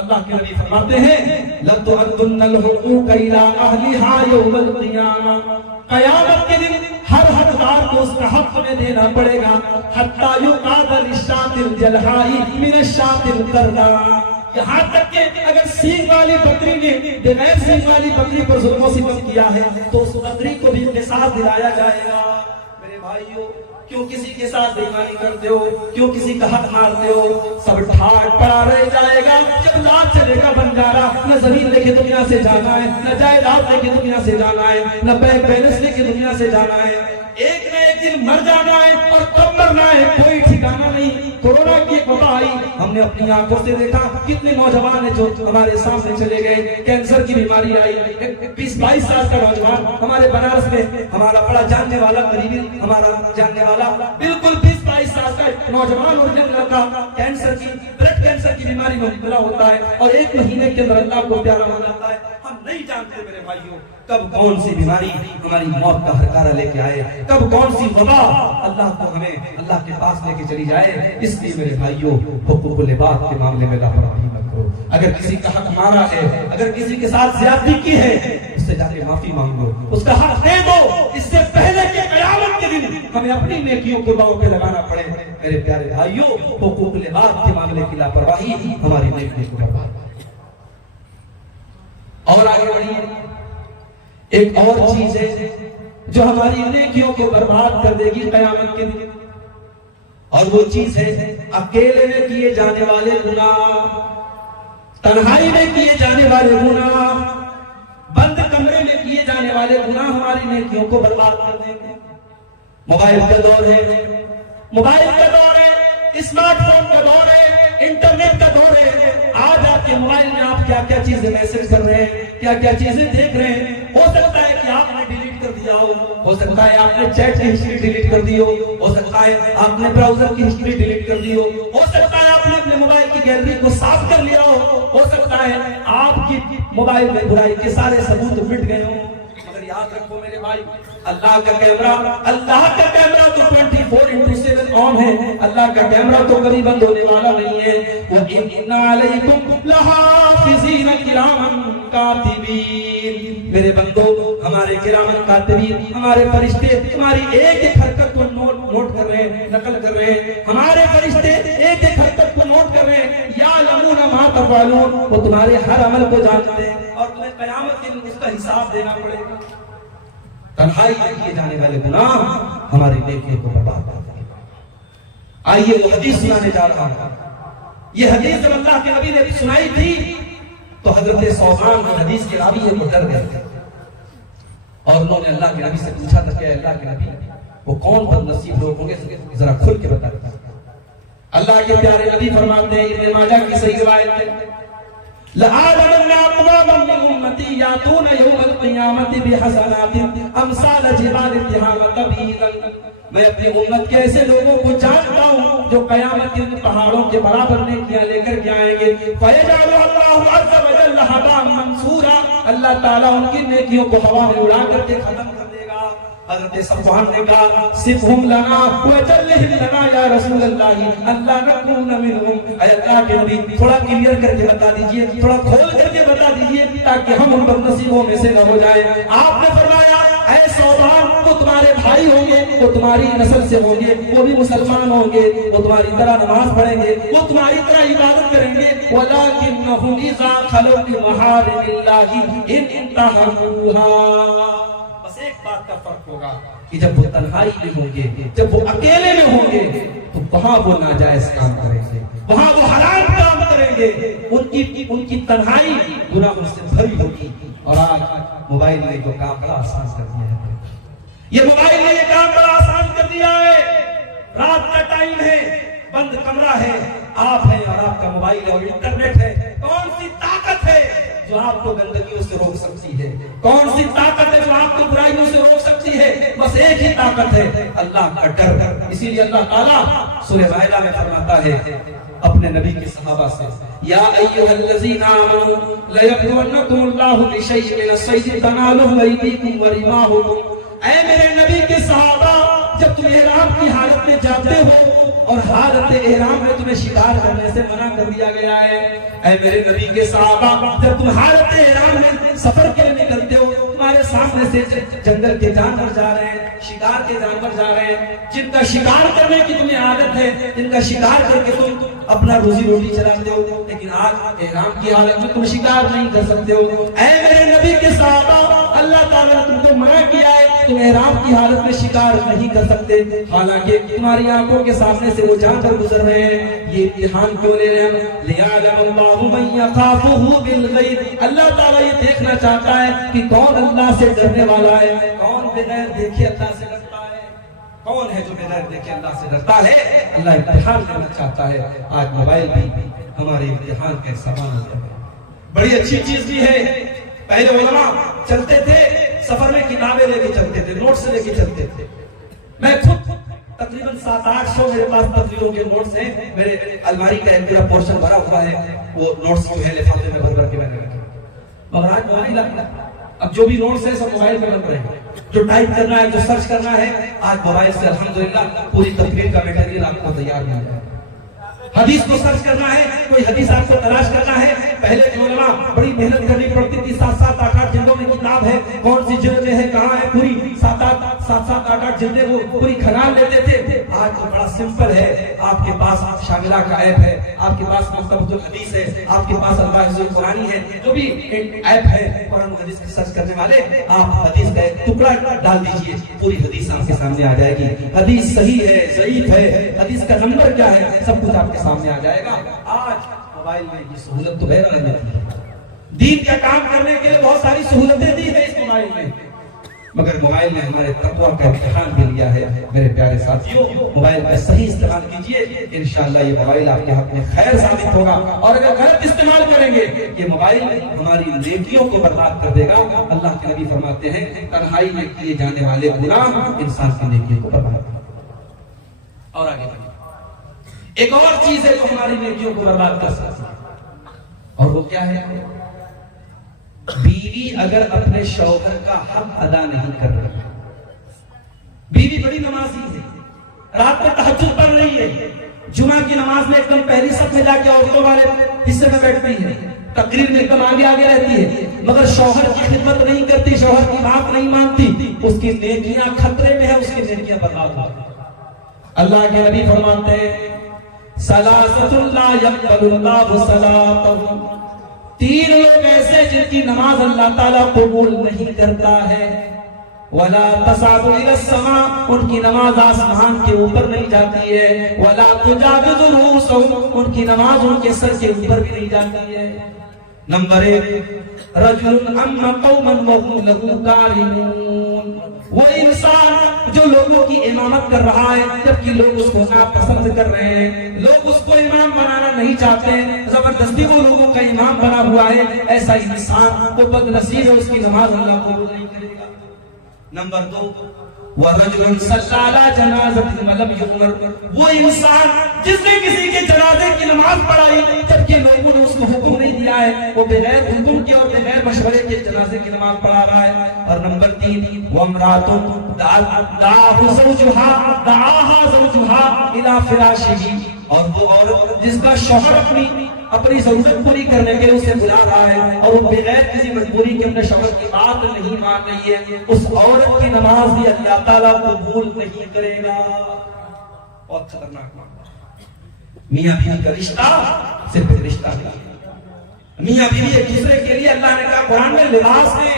اللہ کے نبی فرماتے ہیں لَتُؤَدُّنَّ الْحُقُوقَ إِلَىٰ أَهْلِهَا يَوْمَ الْقِيَامَةِ، قیامت کے دن ہر حقدار کو اس کا حق ہمیں دینا پڑے گا۔ حتیٰ یقاد للشاة الجلحاء من الشاة القرناء، یہاں تک کہ اگر سینگ والی بکری نے بغیر سینگ والی بکری پر ظلم و ستم کیا ہے تو اس بکری کو بھی قصاص دلایا جائے گا۔ میرے بھائیوں کیوں کسی کے ساتھ بےایمانی کرتے ہو؟ کیوں کسی کا حق مارتے ہو؟ سب ٹھاٹ پڑا رہ جائے گا جب لات چلے گا بنجارا، نہ زمین لے کے دنیا سے جانا ہے، نہ جائیداد لے کے دنیا سے جانا ہے، نہ بینک بیلنس لے کے دنیا سے جانا ہے، ایک نہ ایک دن مر جانا ہے، اور کب مرنا ہے کوئی ٹھکانا نہیں۔ کورونا کی ایک وبا آئی، ہم نے اپنی آنکھوں سے دیکھا کتنے نوجوان ہیں جو ہمارے سامنے چلے گئے، کینسر کی بیماری آئی، 20-22 سال کا نوجوان ہمارے بنارس میں، ہمارا بڑا جاننے والا قریبی ہمارا جاننے والا بالکل 20-22 سال کا نوجوان اور جن لڑکا کینسر کی بلڈ کینسر کی بیماری میں مبتلا ہوتا ہے، اور 1 مہینے کے اندر اللہ کو پیارا ہو جاتا ہے۔ ہم نہیں جانتے میرے بھائیوں کب کون سی بیماری ہماری موت کا ہرکارہ لے کے آئے، کب کون سی وبا اللہ کو ہمیں اللہ کے پاس لے کے چلی جائے۔ اس لیے میرے بھائیوں حقوق العباد کے معاملے میں لاپرواہی مت کرو۔ اگر کسی کا حق مارا ہے، اگر کسی کے ساتھ زیادتی کی ہے، اس سے جا کے معافی مانگو، اس کا حق دے دو، اس سے پہلے کہ قیامت کے دن ہمیں اپنی نیکیوں کو داؤ پہ لگانا پڑے۔ میرے پیارے بھائیوں حقوق العباد کے معاملے کی لاپرواہی ہماری نیکی کو برباد کرے۔ اور آگے بڑھیے، ایک اور چیز ہے جو ہماری نیکیوں کو برباد کر دے گی قیامت کے دن، اور وہ چیز ہے اکیلے میں کیے جانے والے گناہ۔ تنہائی میں کیے جانے والے گناہ، بند کمرے میں کیے جانے والے گناہ ہماری نیکیوں کو برباد کر دیں گے۔ موبائل کا دور ہے، موبائل کا دور ہے، اسمارٹ فون کا دور ہے، انٹرنیٹ کا دور ہے۔ آج آپ کے موبائل میں آپ کیا کیا چیزیں میسج کر رہے ہیں، کیا کیا چیزیں دیکھ رہے ہیں۔ ہو سکتا ہے کہ آپ نے ڈیلیٹ کر دیا ہو سکتا ہے آپ نے چیٹ کی ہسٹری ڈیلیٹ کر دی ہو سکتا ہے آپ نے براؤزر کی ہسٹری ڈیلیٹ کر دی ہو سکتا ہے آپ نے اپنے موبائل کی گیلری کو صاف کر لیا ہو سکتا ہے آپ کی موبائل میں برائی کے سارے ثبوت مٹ گئے ہوں۔ مگر یاد رکھو میرے بھائی، اللہ کا کیمرہ تو 24/7 آن ہے۔ اللہ کا کیمرہ تو کبھی بند ہونے والا نہیں ہے۔ وَإِنَّ عَلَيْكُمْ لَحَافِظِينَ كِرَامًا کاتبین، میرے بندو ہمارے کرامن کاتبین، ہمارے فرشتے ہماری ایک ایک حرکت کو نوٹ کر رہے ہیں، نقل کر رہے ہیں۔ ہمارے فرشتے ایک ایک حرکت کو نوٹ کر رہے ہیں۔ یعلمون ما تفعلون، وہ تمہارے ہر عمل کو جانتے ہیں اور تمہیں قیامت کے دن اس کا حساب دینا پڑے گا۔ تنہائی میں کیے جانے والے گناہ ہماری نیکیوں کو برباد کر دیں گے۔ آئیے وہ حدیث سنانے جا رہا ہوں۔ یہ حدیث جب اللہ کے نبی نے سنائی تھی تو حضرت ثوبان حدیث کے راوی ہے وہ ڈر گئے تھے اور انہوں نے اللہ کے نبی سے پوچھا تھا کہ اللہ کے نبی وہ کون بد نصیب لوگ ہوں گے، ذرا کھل کے بتا دیں۔ اللہ کے پیارے نبی فرماتے ہیں، ابن ماجہ کی صحیح روایت ہے، لَأَعْلَمَنَّ أَقْوَامًا مِّنْ أُمَّتِي يَأْتُونَ يَوْمَ الْقِيَامَةِ بِحَسَنَاتٍ أَمْثَالَ جِبَالِ تِهَامَةَ بِيضًا، میں اپنی امت کے ایسے لوگوں کو جانتا ہوں جو قیامت کے پہاڑوں کے برابر نیکیاں لے کر کے آئیں گے۔ فَيَجْعَلُ اللَّهُ عَزَّ وَجَلَّ هَبَاءً مَّنثُورًا، اللہ تعالیٰ ان کی نیکیوں کو ہوا میں اڑا کر کے ختم کر دے گا۔ حضرت صفوان نے کہا صفہم لنا وجلہم لنا یا رسول اللہ، اللہ نکون منہم، اے اللہ کے نبی تھوڑا کلیئر کر کے بتا دیجئے، تھوڑا کھول کر کے بتا دیجئے تاکہ ہم ان بد نصیبوں میں سے نہ ہو جائیں۔ آپ نے فرمایا اے ثوبان، وہ تمہارے بھائی ہوں گے، وہ تمہاری نسل سے ہوں گے، وہ بھی مسلمان ہوں گے، وہ تمہاری طرح نماز پڑھیں گے، وہ تمہاری طرح عبادت کریں گے، وَلَكِنَّهُمْ إِذَا خَلَوْا بِمَحَارِمِ اللَّهِ انتهكوها، بس ایک بات کا فرق ہوگا کہ جب وہ تنہائی میں ہوں گے، جب وہ اکیلے میں ہوں گے تو وہاں وہ ناجائز کام کریں گے، وہاں وہ حرام کام کریں گے، ان کی تنہائی گناہوں سے بھری ہوگی۔ اور آج موبائل نے جو کام بڑا آسان کر دیا ہے، یہ موبائل نے یہ کام بڑا آسان کر دیا ہے۔ رات کا ٹائم ہے، بند کمرہ ہے، آپ ہیں اور آپ کا موبائل ہے اور انٹرنیٹ ہے، کون سی طاقت ہے جو آپ کو گندگیوں سے روک سکتی ہے؟ کون سی طاقت ہے جو آپ کو برائیوں سے روک سکتی ہے؟ بس ایک ہی طاقت ہے، اللہ کا ڈر۔ اسی لیے اللہ تعالیٰ سورہ مائدہ میں فرماتا ہے اپنے نبی کے صحابہ سے، یا ایھا الذین آمنوا لیبلونکم اللہ بشیء من الصید تنالہ ایدیکم ورماحکم، اے میرے نبی کے صحابہ، جب تم احرام کی حالت میں جاتے ہو اور حالت احرام میں تمہیں شکار کرنے سے منع کر دیا گیا ہے، اے میرے نبی کے صحابہ، جب تم حالت احرام میں سفر کے لیے نکلتے ہو، تمہارے سامنے سے جنگل کے جانور جا رہے ہیں، شکار کے جانور جا رہے ہیں، جن کا شکار کرنے کی تمہیں عادت ہے، جن کا شکار کر کے تم اپنا روزی روٹی چلاتے ہو، لیکن آج احرام کی حالت میں تم شکار نہیں کر سکتے ہو، اے میرے نبی کے صحابہ، اللہ تعالیٰ نے تم کو منع کیا ہے، تم احرام کی حالت میں شکار نہیں کر سکتے، حالانکہ تمہاری آنکھوں کے سامنے سے وہ جانور گزر رہے ہیں۔ یہ امتحان کیوں لے رہے ہیں ہم؟ لِيَعْلَمَ اللَّهُ مَن يَخَافُهُ بِالْغَيْبِ، اللہ تعالیٰ یہ دیکھنا چاہتا ہے کہ کون اللہ سے ڈرنے والا ہے، کون بغیر دیکھے اللہ سے ڈرتا ہے، کون ہے جو بغیر دیکھے اللہ سے ڈرتا ہے۔ اللہ امتحان لینا چاہتا ہے۔ آج موبائل بھی ہمارے امتحان کا سامان ہے۔ بڑی اچھی چیز بھی ہے، پہلے علماء چلتے تھے سفر میں کتابیں لے کے چلتے تھے، نوٹس لے کے چلتے تھے۔ میں خود تقریباً 700-800 میرے پاس تقریروں کے نوٹس ہیں، میرے الماری کا ایک میرا پورشن بھرا ہوا ہے، وہ نوٹس جو ہے لفافے میں بھر کے میں نے رکھے، مگر آج موبائل اب جو بھی نوٹس ہیں سب موبائل میں بن رہے ہیں، جو ٹائپ کرنا ہے، جو سرچ کرنا ہے، آج موبائل سے الحمدللہ پوری تقریر کا میٹیریل آپ کو تیار مل جائے۔ حدیث کو سرچ کرنا ہے، کوئی حدیث آپ کو تلاش کرنا ہے، پہلے کے علماء بڑی محنت کرنی پڑتی تھی، 7-8 جلدوں میں کتاب ہے، کون سی جلد میں ہے، کہاں ہے، پوری 7-8 جلدیں وہ پوری کھنال لیتے تھے۔ آج تو بڑا سمپل ہے، آپ کے پاس شاملہ کا ایپ ہے، آپ کے پاس مکتبۃ الحدیث ہے، آپ کے پاس الفاظ القرآنی ہے، جو بھی ایپ ہے قرآن و حدیث کی سرچ کرنے والے، آپ حدیث کا ایک ٹکڑا ڈال دیجئے، پوری حدیث آپ کے سامنے آ جائے گی۔ حدیث صحیح ہے، ضعیف ہے، حدیث کا نمبر کیا ہے، سب کچھ آپ کے سامنے آ جائے گا۔ آج موبائل میں یہ سہولت تو بہرحال ہے، دین کا کام کرنے کے لیے بہت ساری سہولتیں دی ہیں اس موبائل میں، مگر موبائل نے ہمارے تقویٰ کا امتحان بھی لیا ہے۔ میرے پیارے ساتھیوں، موبائل کا صحیح استعمال کیجئے، انشاءاللہ یہ موبائل آپ کے حق میں خیر ثابت ہوگا، اور اگر غلط استعمال کریں گے یہ موبائل ہماری نیکیوں کو برباد کر دے گا۔ اللہ کے نبی فرماتے ہیں تنہائی میں کیے جانے والے گناہ انسان کی نیکیوں کو برباد کر دے گا۔ اور آگے ایک اور چیز ہے جو ہماری نیکیوں کو برباد کر سکتی ہے، اور وہ کیا ہے؟ بیوی اگر اپنے شوہر کا حق ادا نہیں کر رہی، بیوی بڑی نمازی ہے، رات میں تہجد پڑھ رہی ہے، جمعہ کی نماز میں ایک دم پہلی صف میں جا کے عورتوں والے حصے میں بیٹھتی ہے، تقریر میں ایک دم آگے آگے رہتی ہے، مگر شوہر کی خدمت نہیں کرتی، شوہر کی بات نہیں مانتی، اس کی نیکیاں خطرے میں ہے، اس کی نیکیاں برباد ہو گئی۔ اللہ کے نبی فرماتے ہیں ثلاثۃ لا يقبل اللہ صلاتهم، تین لوگ ایسے جن کی نماز اللہ تعالیٰ قبول نہیں کرتا ہے، ولا تصعد الى السماء، ان کی نماز آسمان کے اوپر نہیں جاتی ہے، ولا تجاوز رؤوسهم، ان کی نماز ان کے سر کے اوپر بھی نہیں جاتی ہے۔ نمبر ایک، رجل اما قوما وهم له كارهون، وہ انسان جو لوگوں کی امامت کر رہا ہے جبکہ لوگ اس کو ناپسند کر رہے ہیں، لوگ اس کو امام بنانا نہیں چاہتے، زبردستی وہ لوگوں کا امام بنا ہوا ہے، ایسا انسان کو بد نصیب ہے، اس کی نماز اللہ قبول نہیں کرے گا۔ نمبر دو، وَرَجُلٌ صَلَّى عَلَى جَنَازَةٍ وَلَمْ يُؤْمَرْ، وہ انسان جس نے کسی کے جنازے کی نماز پڑھائی جبکہ لوگوں نے اس کو حکم نہیں دیا ہے، وہ بغیر حکم کے اور بغیر مشورے کے جنازے کی نماز پڑھا رہا ہے۔ اور نمبر تین، وَامْرَأَةٌ دعاها زوجها الى فراشه، اور وہ عورت جس کا شوہر اپنی ضرورت پوری کرنے کے لیے اسے بلا رہا ہے اور وہ بغیر کسی مجبوری کے اپنے شوہر کی بات نہیں مان رہی ہے، اس عورت کی نماز بھی اللہ تعالیٰ قبول نہیں کرے گا۔ بہت خطرناک معاملہ۔ میاں بیوی کا رشتہ صرف ایک رشتہ نہیں، میاں بیوی ایک دوسرے کے لیے اللہ نے کہا قرآن میں لباس ہے،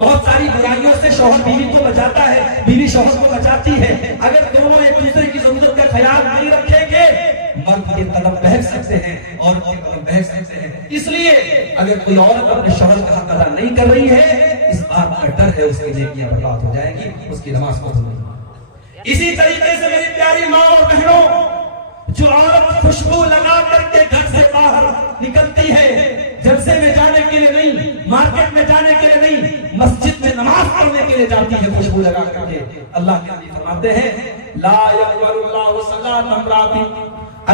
بہت ساری برائیوں سے شوہر بیوی کو بچاتا ہے، بیوی شوہر کو بچاتی ہے۔ اگر دونوں ایک دوسرے کی ضرورت کا خیال نہیں رکھیں گے مرد کے قدم بہک سکتے ہیں اور قدم بہک سکتے ہیں۔ اس لیے اگر کوئی عورت اپنے شوہر کا حق ادا نہیں کر رہی ہے، اس بات کا ڈر ہے اس کی نیکیاں برباد ہو جائیں گی، اس کی نماز قبول نہیں ہوگی۔ اسی طریقے سے میری پیاری ماں اور بہنوں، جو عورت خوشبو لگا کر کے گھر سے باہر نکلتی ہے، جلسے میں جانے کے لیے نہیں، مارکیٹ میں جانے کے لیے نہیں، مسجد میں نماز پڑھنے کے لیے جاتی ہے خوشبو لگا کر کے، اللہ کے نبی فرماتے ہیں لا يقبل اللہ صلاۃ امرأۃ،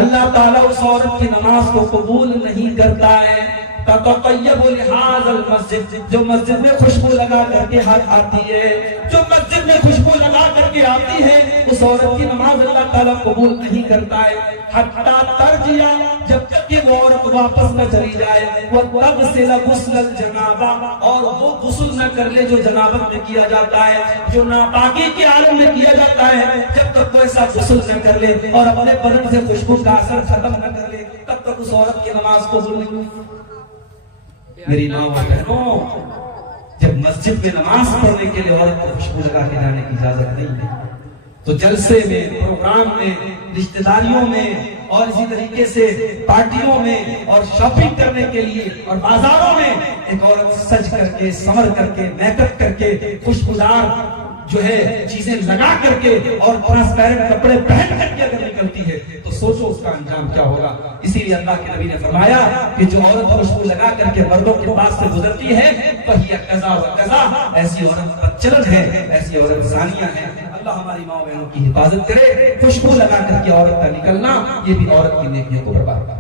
اللہ تعالیٰ اس عورت کی نماز کو قبول نہیں کرتا ہے تطیب لهذا المسجد، جو مسجد میں خوشبو لگا کر کے آتی ہے، جو مسجد میں خوشبو لگا کر کے آتی ہے، اس عورت کی نماز اللہ تعالیٰ قبول نہیں کرتا ہے حتی ترجع، جب تک کہ وہ عورت واپس نہ چلی جائے، وتغسل غسل الجنابہ، اور وہ غسل نہ کر لے جو جنابت میں کیا جاتا ہے، جو ناپاکی کے عالم میں کیا جاتا ہے، جب تک وہ ایسا غسل نہ کر لے اور اپنے بدن سے خوشبو کا اثر ختم نہ کر لے، تب تک اس عورت کی نماز قبول نہیں۔ میری ماں اور بہنوں، جب مسجد میں نماز پڑھنے کے لیے عورت کو خوشبو لگا کے جانے کی اجازت نہیں ہے، تو جلسے میں، پروگرام میں، رشتہ داریوں میں اور اسی طریقے سے پارٹیوں میں اور شاپنگ کرنے کے لیے اور بازاروں میں ایک عورت سج کر کے، سمر کر کے، میک اپ کر کے، خوشبودار جو ہے چیزیں لگا کر کے اور ٹرانسپیرنٹ کپڑے پہن کر کے اگر نکلتی ہے تو سوچو اس کا انجام کیا ہوگا۔ اسی لیے اللہ کے نبی نے فرمایا کہ جو عورت خوشبو لگا کر کے مردوں کے پاس سے گزرتی ہے فہی قضا و قضا، ایسی عورت بدچلن ہے، ایسی عورت زانیہ ہے۔ اللہ ہماری ماں بہنوں کی حفاظت کرے۔ خوشبو لگا کر کے عورت کا نکلنا یہ بھی عورت کی نیکیوں کو برباد کرتا ہے۔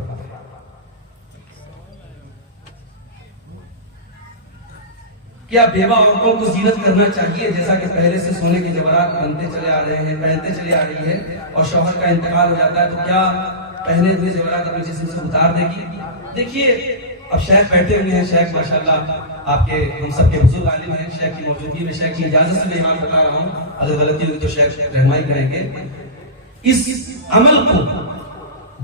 کیا بیوہ عورتوں کو زینت کرنا چاہیے؟ جیسا کہ پہلے سے سونے کے زیورات بنتے چلے آ رہے ہیں، پہنتے چلے آ رہی ہے، اور شوہر کا انتقال ہو جاتا ہے تو کیا پہنے ہوئے زیورات اپنے جسم سے اتار دے گی؟ دیکھیے اب شیخ بیٹھے ہوئے ہیں، شیخ ماشاءاللہ آپ کے ہم سب کے بزرگ عالم ہیں، شیخ کی موجودگی میں، شیخ کی اجازت سے میں ایمان بتا رہا ہوں، اگر غلطی ہوگی تو شیخ رہنمائی کریں گے۔ اس عمل کو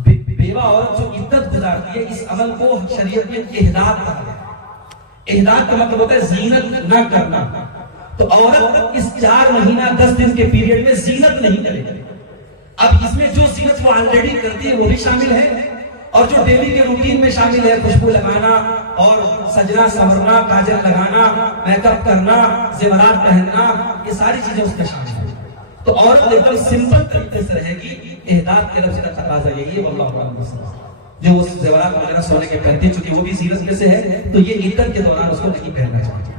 بیوہ عورت جو عدت گزارتی ہے، اس عمل کو شریعت میں احداث کہا ہے۔ احداث کا مطلب ہوتا ہے زینت نہ کرنا، تو عورت اس 4 مہینہ 10 دن کے پیریڈ میں زینت نہیں کرے گی۔ اب اس میں جو زینت وہ آلریڈی کرتی ہے وہ بھی شامل ہے، اور جو ڈیلی کے روٹین میں شامل ہے، خوشبو لگانا اور سجنا سنورنا، کاجل لگانا، میک اپ کرنا، زیورات پہننا، یہ ساری چیزیں اس میں شامل ہیں. تو عورت ایک دم سمپل طریقے سے رہے گی. احداث کے لفظ کا تقاضا یہی ہے. واللہ اعلم بالصواب. جو وہ زیورات وغیرہ سونے کے پہنتی، چونکہ وہ بھی زینت میں سے ہے، تو یہ عیدت کے دوران اس کو نہیں پہننا چاہیے.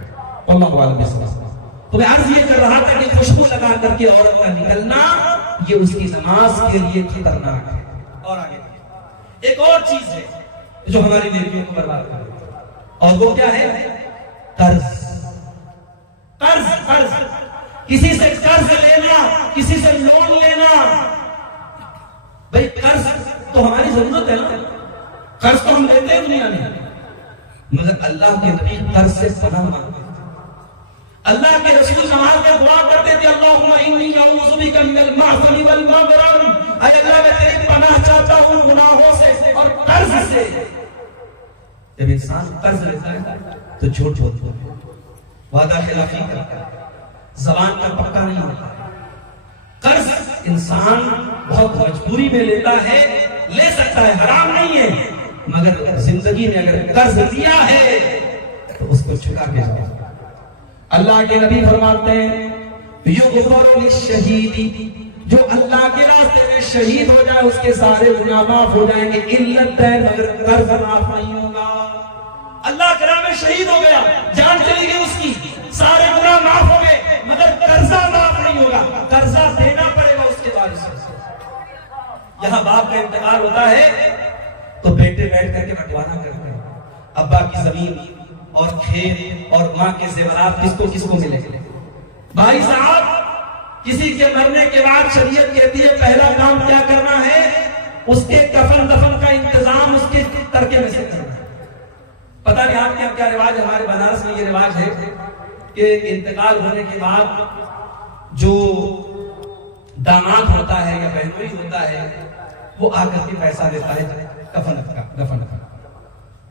واللہ اعلم بالصواب. تو میں عرض یہ کر رہا تھا کہ خوشبو لگا کر کے عورت کا نکلنا یہ اس کی نماز کے لیے خطرناک ہے. اور آگے ایک اور چیز ہے جو ہماری نیکیوں کو برباد کرے، اور وہ کیا ہے؟ قرض. قرض قرض کسی سے قرض لینا، کسی سے لون لینا. بھئی قرض تو ہماری ضرورت ہے نا، قرض تو ہم لیتے ہیں دنیا میں، مگر اللہ کے نبی قرض سے پناہ مانگتے. اللہ کے رسول نماز میں دعا کرتے تھے، اللہم انی اعوذ بک من المعصم والمغرم. اے اللہ میں تیری پناہ چاہتا ہوں گناہوں سے اور قرض سے. جب انسان قرض لیتا ہے تو جھوٹ بولتا ہے، وعدہ خلافی کرتا ہے، زبان کا پکا نہیں ہوتا. قرض انسان بہت مجبوری میں لیتا ہے، لے سکتا ہے، حرام نہیں ہے، مگر زندگی میں اگر قرض لیا ہے تو اس کو چکا کے جاؤ. اللہ کے نبی فرماتے ہیں یغفر للشہید، جو اللہ کے راستے میں شہید ہو جائے اس کے سارے گناہ معاف ہو جائیں گے، الا الدین، مگر قرض معاف نہیں ہوگا. اللہ کے راہ میں شہید ہو گیا، جان چلی گئی اس کی، سارے گناہ معاف ہو گئے، مگر قرضہ معاف نہیں ہوگا، قرضہ دینا پڑے گا اس کے وارث سے. یہاں باپ کا انتقال ہوتا ہے تو بیٹے بیٹھ کر کے بٹوانہ کرتے ہیں، ابا کی زمین اور کھیت اور ماں کے زیورات کس کو ملے گے. بھائی صاحب کسی کے مرنے کے بعد شریعت کہتی ہے پہلا کام کیا کرنا ہے؟ اس کے کفن دفن کا انتظام اس کے ترکے میں سے کرنا ہے. پتہ نہیں آپ کے کیا رواج ہے، ہمارے بنارس میں یہ رواج ہے کہ انتقال ہونے کے بعد جو داماد ہوتا ہے یا بہنوئی ہوتا ہے وہ آ کر کے پیسہ دیتا ہے کفن کا، دفن کا،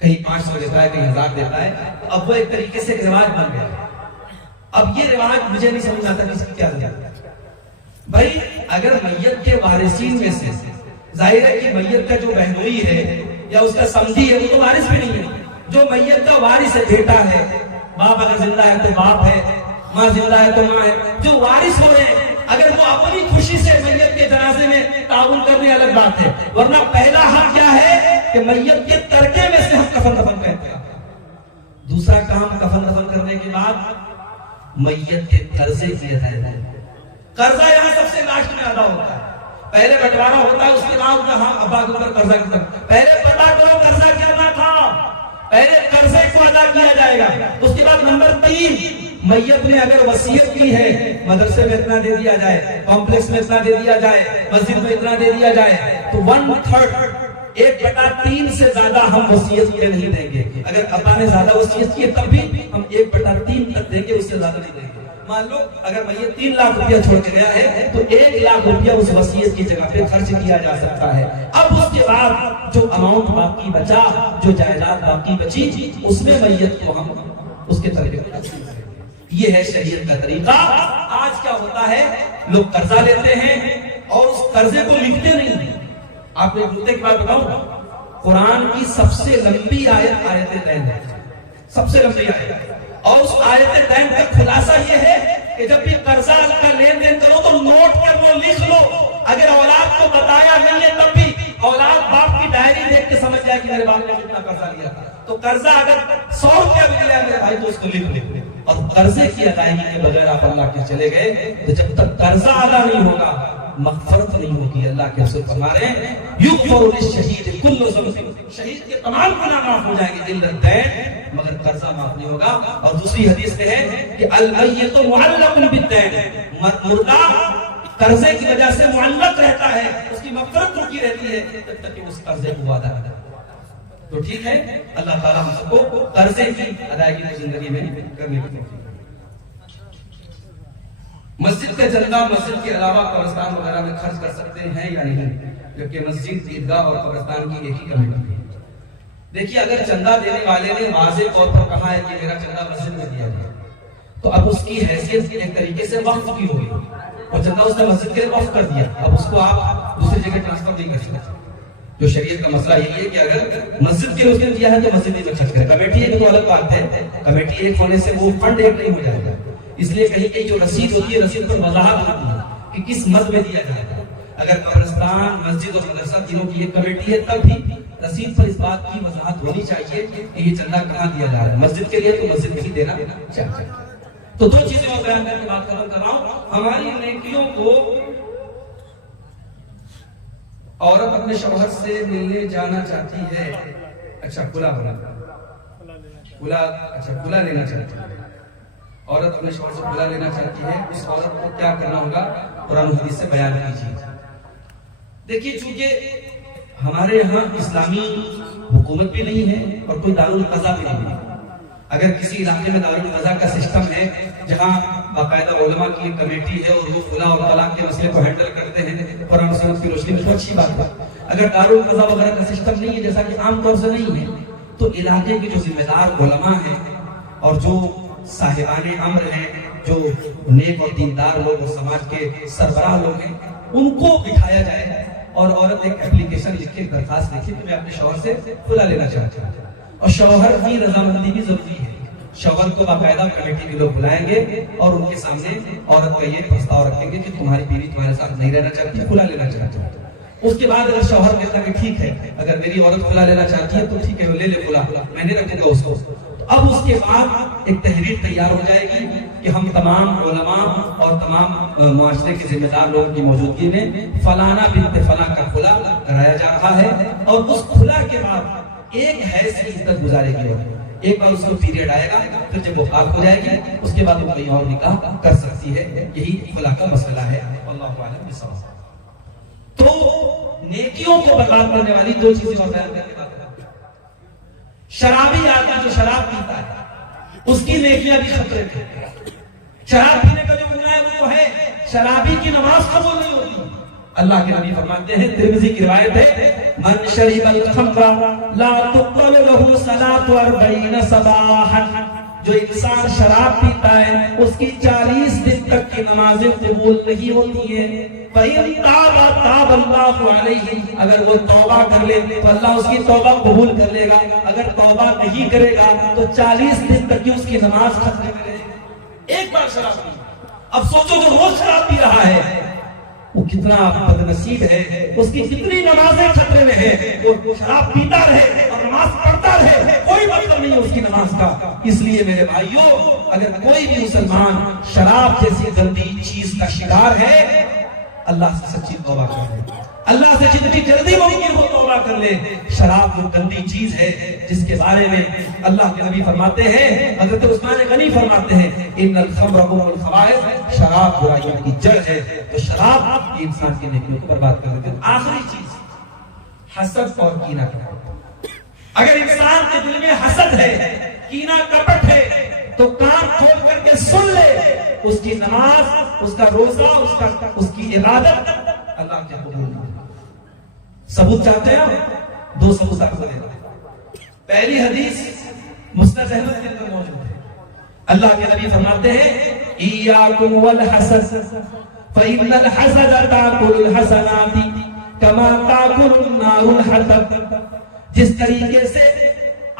کہیں 500 دیتا ہے، کہیں 1000 دیتا ہے. تو اب وہ ایک طریقے سے ایک رواج بن گیا ہے. اب یہ رواج مجھے نہیں سمجھ آتا کس کی کیا ضرورت ہے. بھائی اگر میت کے وارثین میں سے ظاہر ہے کہ میت کا جو بہنوئی ہے یا اس کا سمدھی ہے وہ تو وارث بھی نہیں ہے. جو میت کا وارث ہے، بیٹا ہے، باپ اگر زندہ ہے تو باپ ہے، ماں زندہ ہے تو ماں ہے، جو وارث ہو رہے ہیں اگر وہ اپنی خوشی سے میت کے جنازے میں تعاون کرنے الگ بات ہے، ورنہ پہلا حق کیا ہے کہ میت کے ترکے میں سے ہم کفن دفن کرتے ہیں. دوسرا کام کفن دفن کرنے کے بعد میت کے قرضے کی ادائیگی. قرضہ یہاں سب سے لاسٹ میں ادا ہوتا ہے. پہلے بٹوارا ہوتا ہے، اس کے بعد ہاں ابا کے اوپر قرضہ کرتا ہے. پہلے پتا کرو قرضہ کرنا تھا، پہلے قرضے کو ادا کیا جائے گا. اس کے بعد نمبر 3، میت نے اگر وصیت کی ہے مدرسے میں اتنا دے دیا جائے، کمپلیکس میں اتنا دے دیا جائے، مسجد میں اتنا دے دیا جائے، تو 1/3 1/3 سے زیادہ ہم وصیت کے نہیں دیں گے. اگر ابا نے زیادہ وصیت کی تب بھی ہم 1/3 تک دیں گے، اس سے زیادہ نہیں دیں گے. مان لو اگر میت 3 لاکھ روپیہ چھوڑ کے گیا ہے تو 1 لاکھ روپیہ اس وصیت کی جگہ پہ خرچ کیا جا سکتا ہے. اب اس کے بعد جو اماؤنٹ باقی بچا، جو جائیداد باقی بچی، اس میں میت کو ہم اس کے طریقے پر تقسیم کریں. یہ ہے شریعت کا طریقہ. آج کیا ہوتا ہے، لوگ قرضہ لیتے ہیں اور اس قرضے کو لکھتے نہیں ہیں. آپ کو ایک نکتے کی بات بتاؤں، قرآن کی سب سے لمبی آیت آیت دین ہے، سب سے لمبی آیت. اور اس آیت دین کا خلاصہ یہ ہے کہ جب بھی قرضہ کا لین دین کرو تو نوٹ کر وہ لکھ لو. اگر اولاد کو بتایا نہیں ہے تب بھی اولاد باپ کی ڈائری دیکھ کے سمجھ جائے کہ میرے باپ نے کتنا قرضہ لیا تھا. تو قرضہ اگر 100 روپیہ بھی لیا میرے بھائی تو اس کو لکھ لے. اور قرضے کی ادائیگی کے بغیر آپ اللہ کے چلے گئے تو جب تک قرضہ ادا نہیں ہوگا مغفرت نہیں ہوگی. اللہ کے رسول فرما رہے ہیں یغفر للشہید کل ذنب، شہید کے تمام گناہ معاف ہو جائیں گے الا الدین، مگر قرضہ معاف نہیں ہوگا. اور دوسری حدیث میں ہے کہ المیت معلق بالدین، مردہ قرضے کی وجہ سے معلق رہتا ہے، اس کی مغفرت رکی رہتی ہے جب تک کہ اس قرضے کو ادا کرے. تو ٹھیک ہے، اللہ تعالیٰ ہم سب کو قرضے کی ادائیگی کی زندگی میں کرنے کی توفیق. مسجد کا چندہ مسجد کے علاوہ قبرستان وغیرہ میں خرچ کر سکتے ہیں یا نہیں، جبکہ مسجد، عیدگاہ اور قبرستان کی ایک ہی کمیٹی ہے. دیکھیے اگر چندہ دینے والے نے واضح طور پر کہا ہے کہ میرا چندہ مسجد میں دیا گیا تو اب اس کی حیثیت ایک طریقے سے وقف کی ہوگی، اور چندہ اس نے مسجد کے لیے وقف کر دیا، اب اس کو آپ دوسری جگہ ٹرانسفر نہیں کر سکتے. جو شریعت کا مسئلہ یہی ہے کہ اگر مسجد کے لیے اس نے دیا ہے تو مسجد میں خرچ کرے. کمیٹی ایک تو الگ بات ہے, کمیٹی ایک ہونے سے وہ فنڈ ایک نہیں ہو جائے گا. اس لیے کہیں کہیں جو رسید ہوتی ہے رسید پر وضاحت ہوتی ہے کہ کس مد میں دیا جائے گا. اگر قبرستان, مسجد اور مدرسہ تینوں کی ایک کمیٹی ہے تب بھی رسید پر اس بات کی وضاحت ہونی چاہیے کہ یہ چندہ کہاں دیا جا رہا ہے. مسجد کے لیے تو مسجد میں ہی دینا چاہیے. تو دو چیزیں میں بیان کر کے بات ختم کر رہا ہوں. ہماری نیکیوں کو عورت اپنے شوہر سے ملنے جانا چاہتی ہے, اچھا کھلا لینا چاہتی ہے. عورت اپنے شوہر سے کھلا لینا چاہتی ہے, اس عورت کو کیا کرنا ہوگا قرآن و حدیث سے بیان کیجیے. دیکھیے چونکہ ہمارے یہاں اسلامی حکومت بھی نہیں ہے اور کوئی دارالقضا بھی نہیں ہے. اگر کسی علاقے میں دارالقضا کا سسٹم ہے جہاں باقاعدہ علماء کی کمیٹی ہے اور وہ خلا اور طلاق کے مسئلے کو ہینڈل کرتے ہیں قرآن و سنت کی روشنی میں, تو اچھی بات ہے. اگر دارالقضا وغیرہ کا سسٹم نہیں ہے, جیسا کہ عام طور سے نہیں ہے, تو علاقے کے جو ذمہ دار علماء ہیں اور جو صاحبان امر ہیں, جو نیک اور دیندار لوگ اور سماج کے سربراہ لوگ ہیں, ان کو بٹھایا جائے اور عورت ایک اپلیکیشن لکھے, درخواست لکھے کہ میں اپنے شوہر سے کھلا لینا چاہتی ہوں. اور شوہر کی رضامندی بھی ضروری ہے. شوہر کو باقاعدہ کمیٹی کے لوگ بلائیں گے اور ان کے سامنے عورت کا یہ پرستاؤ رکھیں گے کہ تمہاری بیوی تمہارے ساتھ نہیں رہنا چاہتی, کھلا لینا چاہتی ہے. اس کے بعد اگر شوہر کہتا ہے کہ ٹھیک ہے, اگر میری عورت کھلا لینا چاہتی ہے تو ٹھیک ہے, وہ لے لے کھلا, میں نہیں رکھوں گا اس کو. اب اس کے بعد ایک تحریر تیار ہو جائے گی کہ ہم تمام علماء اور تمام معاشرے کے ذمہ دار لوگوں کی موجودگی میں فلانا بنت فلاں کا کھلا کرایا جا رہا ہے. اور اس کھلا کے بعد ایک حیض کی عدت گزارے گی. ایک بار اس کو پیریڈ آئے گا, پھر جب وہ پاک ہو جائے گی اس کے بعد وہ کہیں اور نکاح کر سکتی ہے. یہی خلا کا مسئلہ ہے. واللہ اعلم بالصواب. تو نیکیوں کو برباد کرنے والی دو چیزیں اور بیان کرنے والی. شرابی آدمی جو شراب پیتا ہے اس کی نیکیاں بھی خطرے میں. شراب پینے کا جو گناہ ہے وہ ہے شرابی کی نماز قبول نہیں ہوتی. اللہ کے نبی فرماتے ہیں, ترمذی کی روایت ہے, من شرب الخمر لا تقبل له صلاة 40 صباحا. جو انسان شراب پیتا ہے اس کی 40 دن تک کی نمازیں قبول نہیں ہوتی ہیں. فَإِن تَابَ تَابَ اللَّهُ عَلَيْهِ. اگر وہ توبہ کر لے تو اللہ اس کی توبہ قبول کر لے گا. اگر توبہ نہیں کرے گا تو 40 دن تک کی اس کی نماز خطرے میں رہے گی. ایک بار شراب پی, اب سوچو جو روز شراب پی رہا ہے وہ کتنا بد نصیب ہے, اس کی کتنی نمازیں خطرے میں ہے. وہ شراب پیتا رہے اور نماز پڑھتا رہے, کوئی مطلب نہیں ہے اس کی نماز کا. اس لیے میرے بھائیوں, اگر کوئی بھی مسلمان شراب جیسی گندی چیز کا شکار ہے, اللہ سے سچی توبہ کر لے. اللہ سے جتنی جلدی ممکن ہو توبہ کر لے. شراب وہ گندی چیز ہے جس کے بارے میں اللہ کے نبی فرماتے ہیں, حضرت عثمان غنی فرماتے ہیں, ان الخمر ام الخبائث. شراب برائیوں کی جڑ ہے. تو شراب یہ انسان کی نیکیوں کو برباد کر دیتی ہے. آخری چیز حسد اور کینہ. اگر انسان کے دل میں حسد ہے, کینہ کپٹ ہے, تو کان کھول کر کے سن لے, اس کی نماز, اس کا روزہ, اس کی عبادت اللہ کے قبول نہیں. ثبوت چاہتے ہیں؟ دو ثبوت آپ کو دے رہا ہوں. پہلی حدیث مسند احمد کے اندر موجود ہے. اللہ کے نبی فرماتے ہیں, ایاکم والحسد فإن الحسد تأکل الحسنات کما تأکل النار الحطب. جس طریقے سے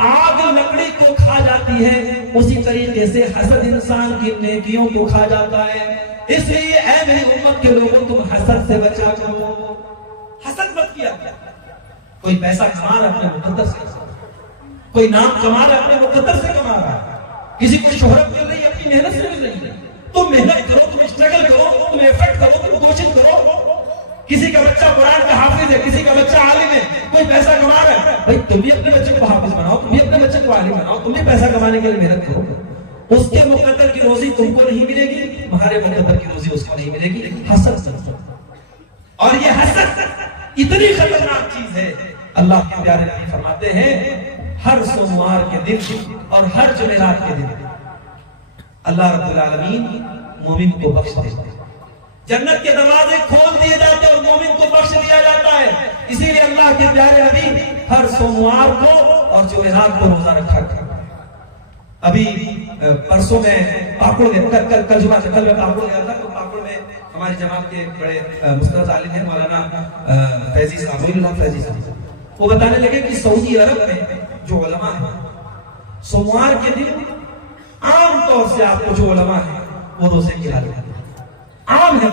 آگ لکڑی کو کھا جاتی ہے اسی طریقے سے حسد انسان کی نیکیوں کو کھا جاتا ہے. اس لیے اے میری امت کے لوگوں, تم حسد سے بچا کرو. حسد مت کیا. کوئی پیسہ کما رہا ہے اپنے مقدر سے, کوئی نام کما رہا ہے اپنے مقدر سے کما رہا ہے, کسی کو شہرت مل رہی ہے اپنی محنت سے مل رہی ہے. تم محنت کرو, تم اسٹرگل کرو, تم ایفرٹ کرو, تم کوشش کرو. کسی کا بچہ قرآن کا حافظ ہے, کسی کا بچہ عالم ہے, کوئی پیسہ کما رہا ہے, بھائی تم بھی اپنے بچے کو حافظ بناؤ, تم بھی اپنے بچے کو عالم بناؤ, تم بھی پیسہ کمانے کے لیے محنت کرو. اس کے مقدر کی روزی تم کو نہیں ملے گی, تمہارے مقدر کی روزی اس کو نہیں ملے گی. حسد. اور یہ حسد اتنی خطرناک چیز ہے. اللہ کے پیارے نبی فرماتے ہیں, ہر سوموار کے دن اور ہر جمعرات کے دن اللہ رب العالمین مومن کو بخش دیتے ہیں. جنت کے دروازے کھول دیے جاتے ہیں اور مومن کو بخش دیا جاتا ہے. اسی لیے اللہ کے پیارے نبی ہر سوموار کو اور جمعرات کو روزہ رکھا کرتے ہیں. ابھی پرسوں میں پاکڑ گیا, کل جمعہ سے کل میں پاکڑ گیا تھا. تو پاکڑ میں ہماری جماعت کے بڑے مستند عالم ہیں مولانا فیضی صاحب, اللہ فیضی صاحب, وہ بتانے لگے کہ سعودی عرب میں جو علماء ہیں سوموار کے دن عام طور سے آپ کو جو علماء ہیں وہ روزے کی حالت ہے، عام ہے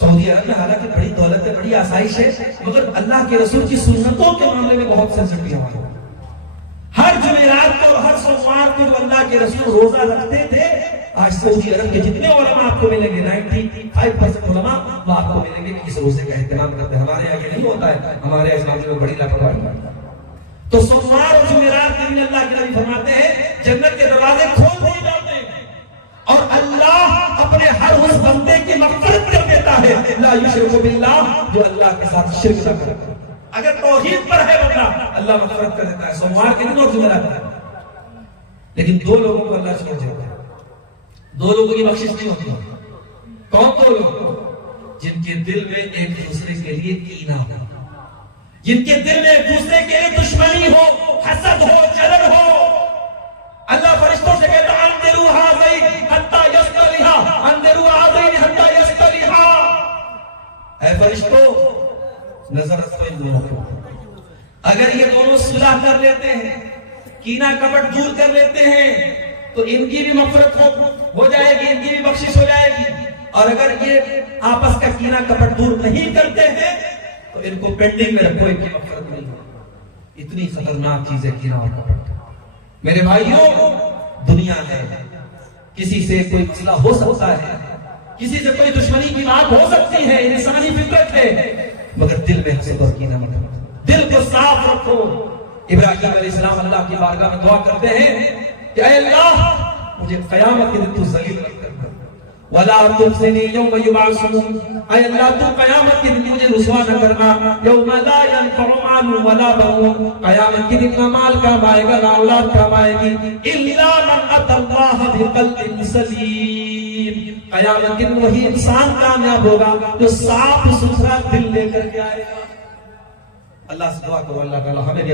سعودی عرب میں، حالانکہ بڑی دولت ہے، بڑی آسائش ہے، مگر اللہ کے رسول کی سنتوں کے معاملے میں بہت سینسٹیو ہے۔ ہر جمعرات کو اور ہر سوموار کو جو اللہ کے رسول روزہ رکھتے تھے، آج سعودی عرب کے جتنے علماء آپ کو ملیں گے 95% علماء وہ آپ کو ملیں گے کہ اس روزے کا اہتمام کرتے ہیں۔ ہمارے یہاں یہ نہیں ہوتا ہے، ہمارے اسلام میں بڑی لاپرواہی ہے۔ تو سوموار اور جمعرات کے دن اللہ کے نبی فرماتے ہیں جنت کے دروازے کھول دیے جاتے ہیں اور اللہ اپنے ہر اس بندے کی مغفرت کر دیتا ہے، لا یشرک باللہ، جو اللہ کے ساتھ شرک نہ کرے۔ اگر توحید پر ہے بندہ اللہ مغفرت کر دیتا ہے سوموار کے دن اور جمعرات کے دن۔ لیکن دو لوگوں کو اللہ چھوڑ دیتا ہے، دو لوگوں کی بخشش نہیں ہوتی۔ کون دو لوگ؟ جن کے دل میں ایک دوسرے کے لیے کینہ ہو، جن کے دل میں ایک دوسرے کے لیے دشمنی ہو، حسد ہو، جلن ہو۔ اللہ فرشتوں سے کہتا ہے انذروا هذین حتی یصطلحا، انذروا هذین حتی یصطلحا۔ اے فرشتوں نظر رکھو ان دونوں کو، اگر یہ دونوں صلح کر لیتے ہیں، کینہ کپٹ دور کر لیتے ہیں تو ان کی بھی مغفرت ہو جائے گی، ان کی بھی بخشش ہو جائے گی، اور اگر یہ آپس کا کینہ کپٹ دور نہیں کرتے ہیں تو ان کو پینڈنگ میں رکھو، ان کی مغفرت نہیں ہوگی۔ اتنی خطرناک چیز ہے کینہ اور کپٹ۔ میرے بھائیوں، دنیا ہے، کسی سے کوئی مسئلہ ہو سکتا ہے، کسی سے کوئی دشمنی کی بات ہو سکتی ہے، انسانی فطرت ہے، مگر دل میں حسد اور کینہ مت رکھو، دل کو صاف رکھو۔ ابراہیم علیہ السلام اللہ کی بارگاہ میں دعا کرتے ہیں کہ اے اللہ مجھے قیامت کے دن تو ذلیل مت کرنا، وَلَا تُخْزِنِي يَوْمَ يُبْعَثُونَ، اے اللہ تو قیامت کے دن مجھے رسوا نہ کرنا، یوم لا ينفع مال ولا بنون، قیامت کے دن نہ مال کام آئے گا نہ اولاد کام آئے گی، الا من اتى اللہ بقلب سلیم، قیامت کے دن وہی انسان کامیاب ہوگا جو صاف ستھرا دل لے کر کے آئے گا۔ اللہ سے دعا کرو اللہ تعالی ہمیں بھی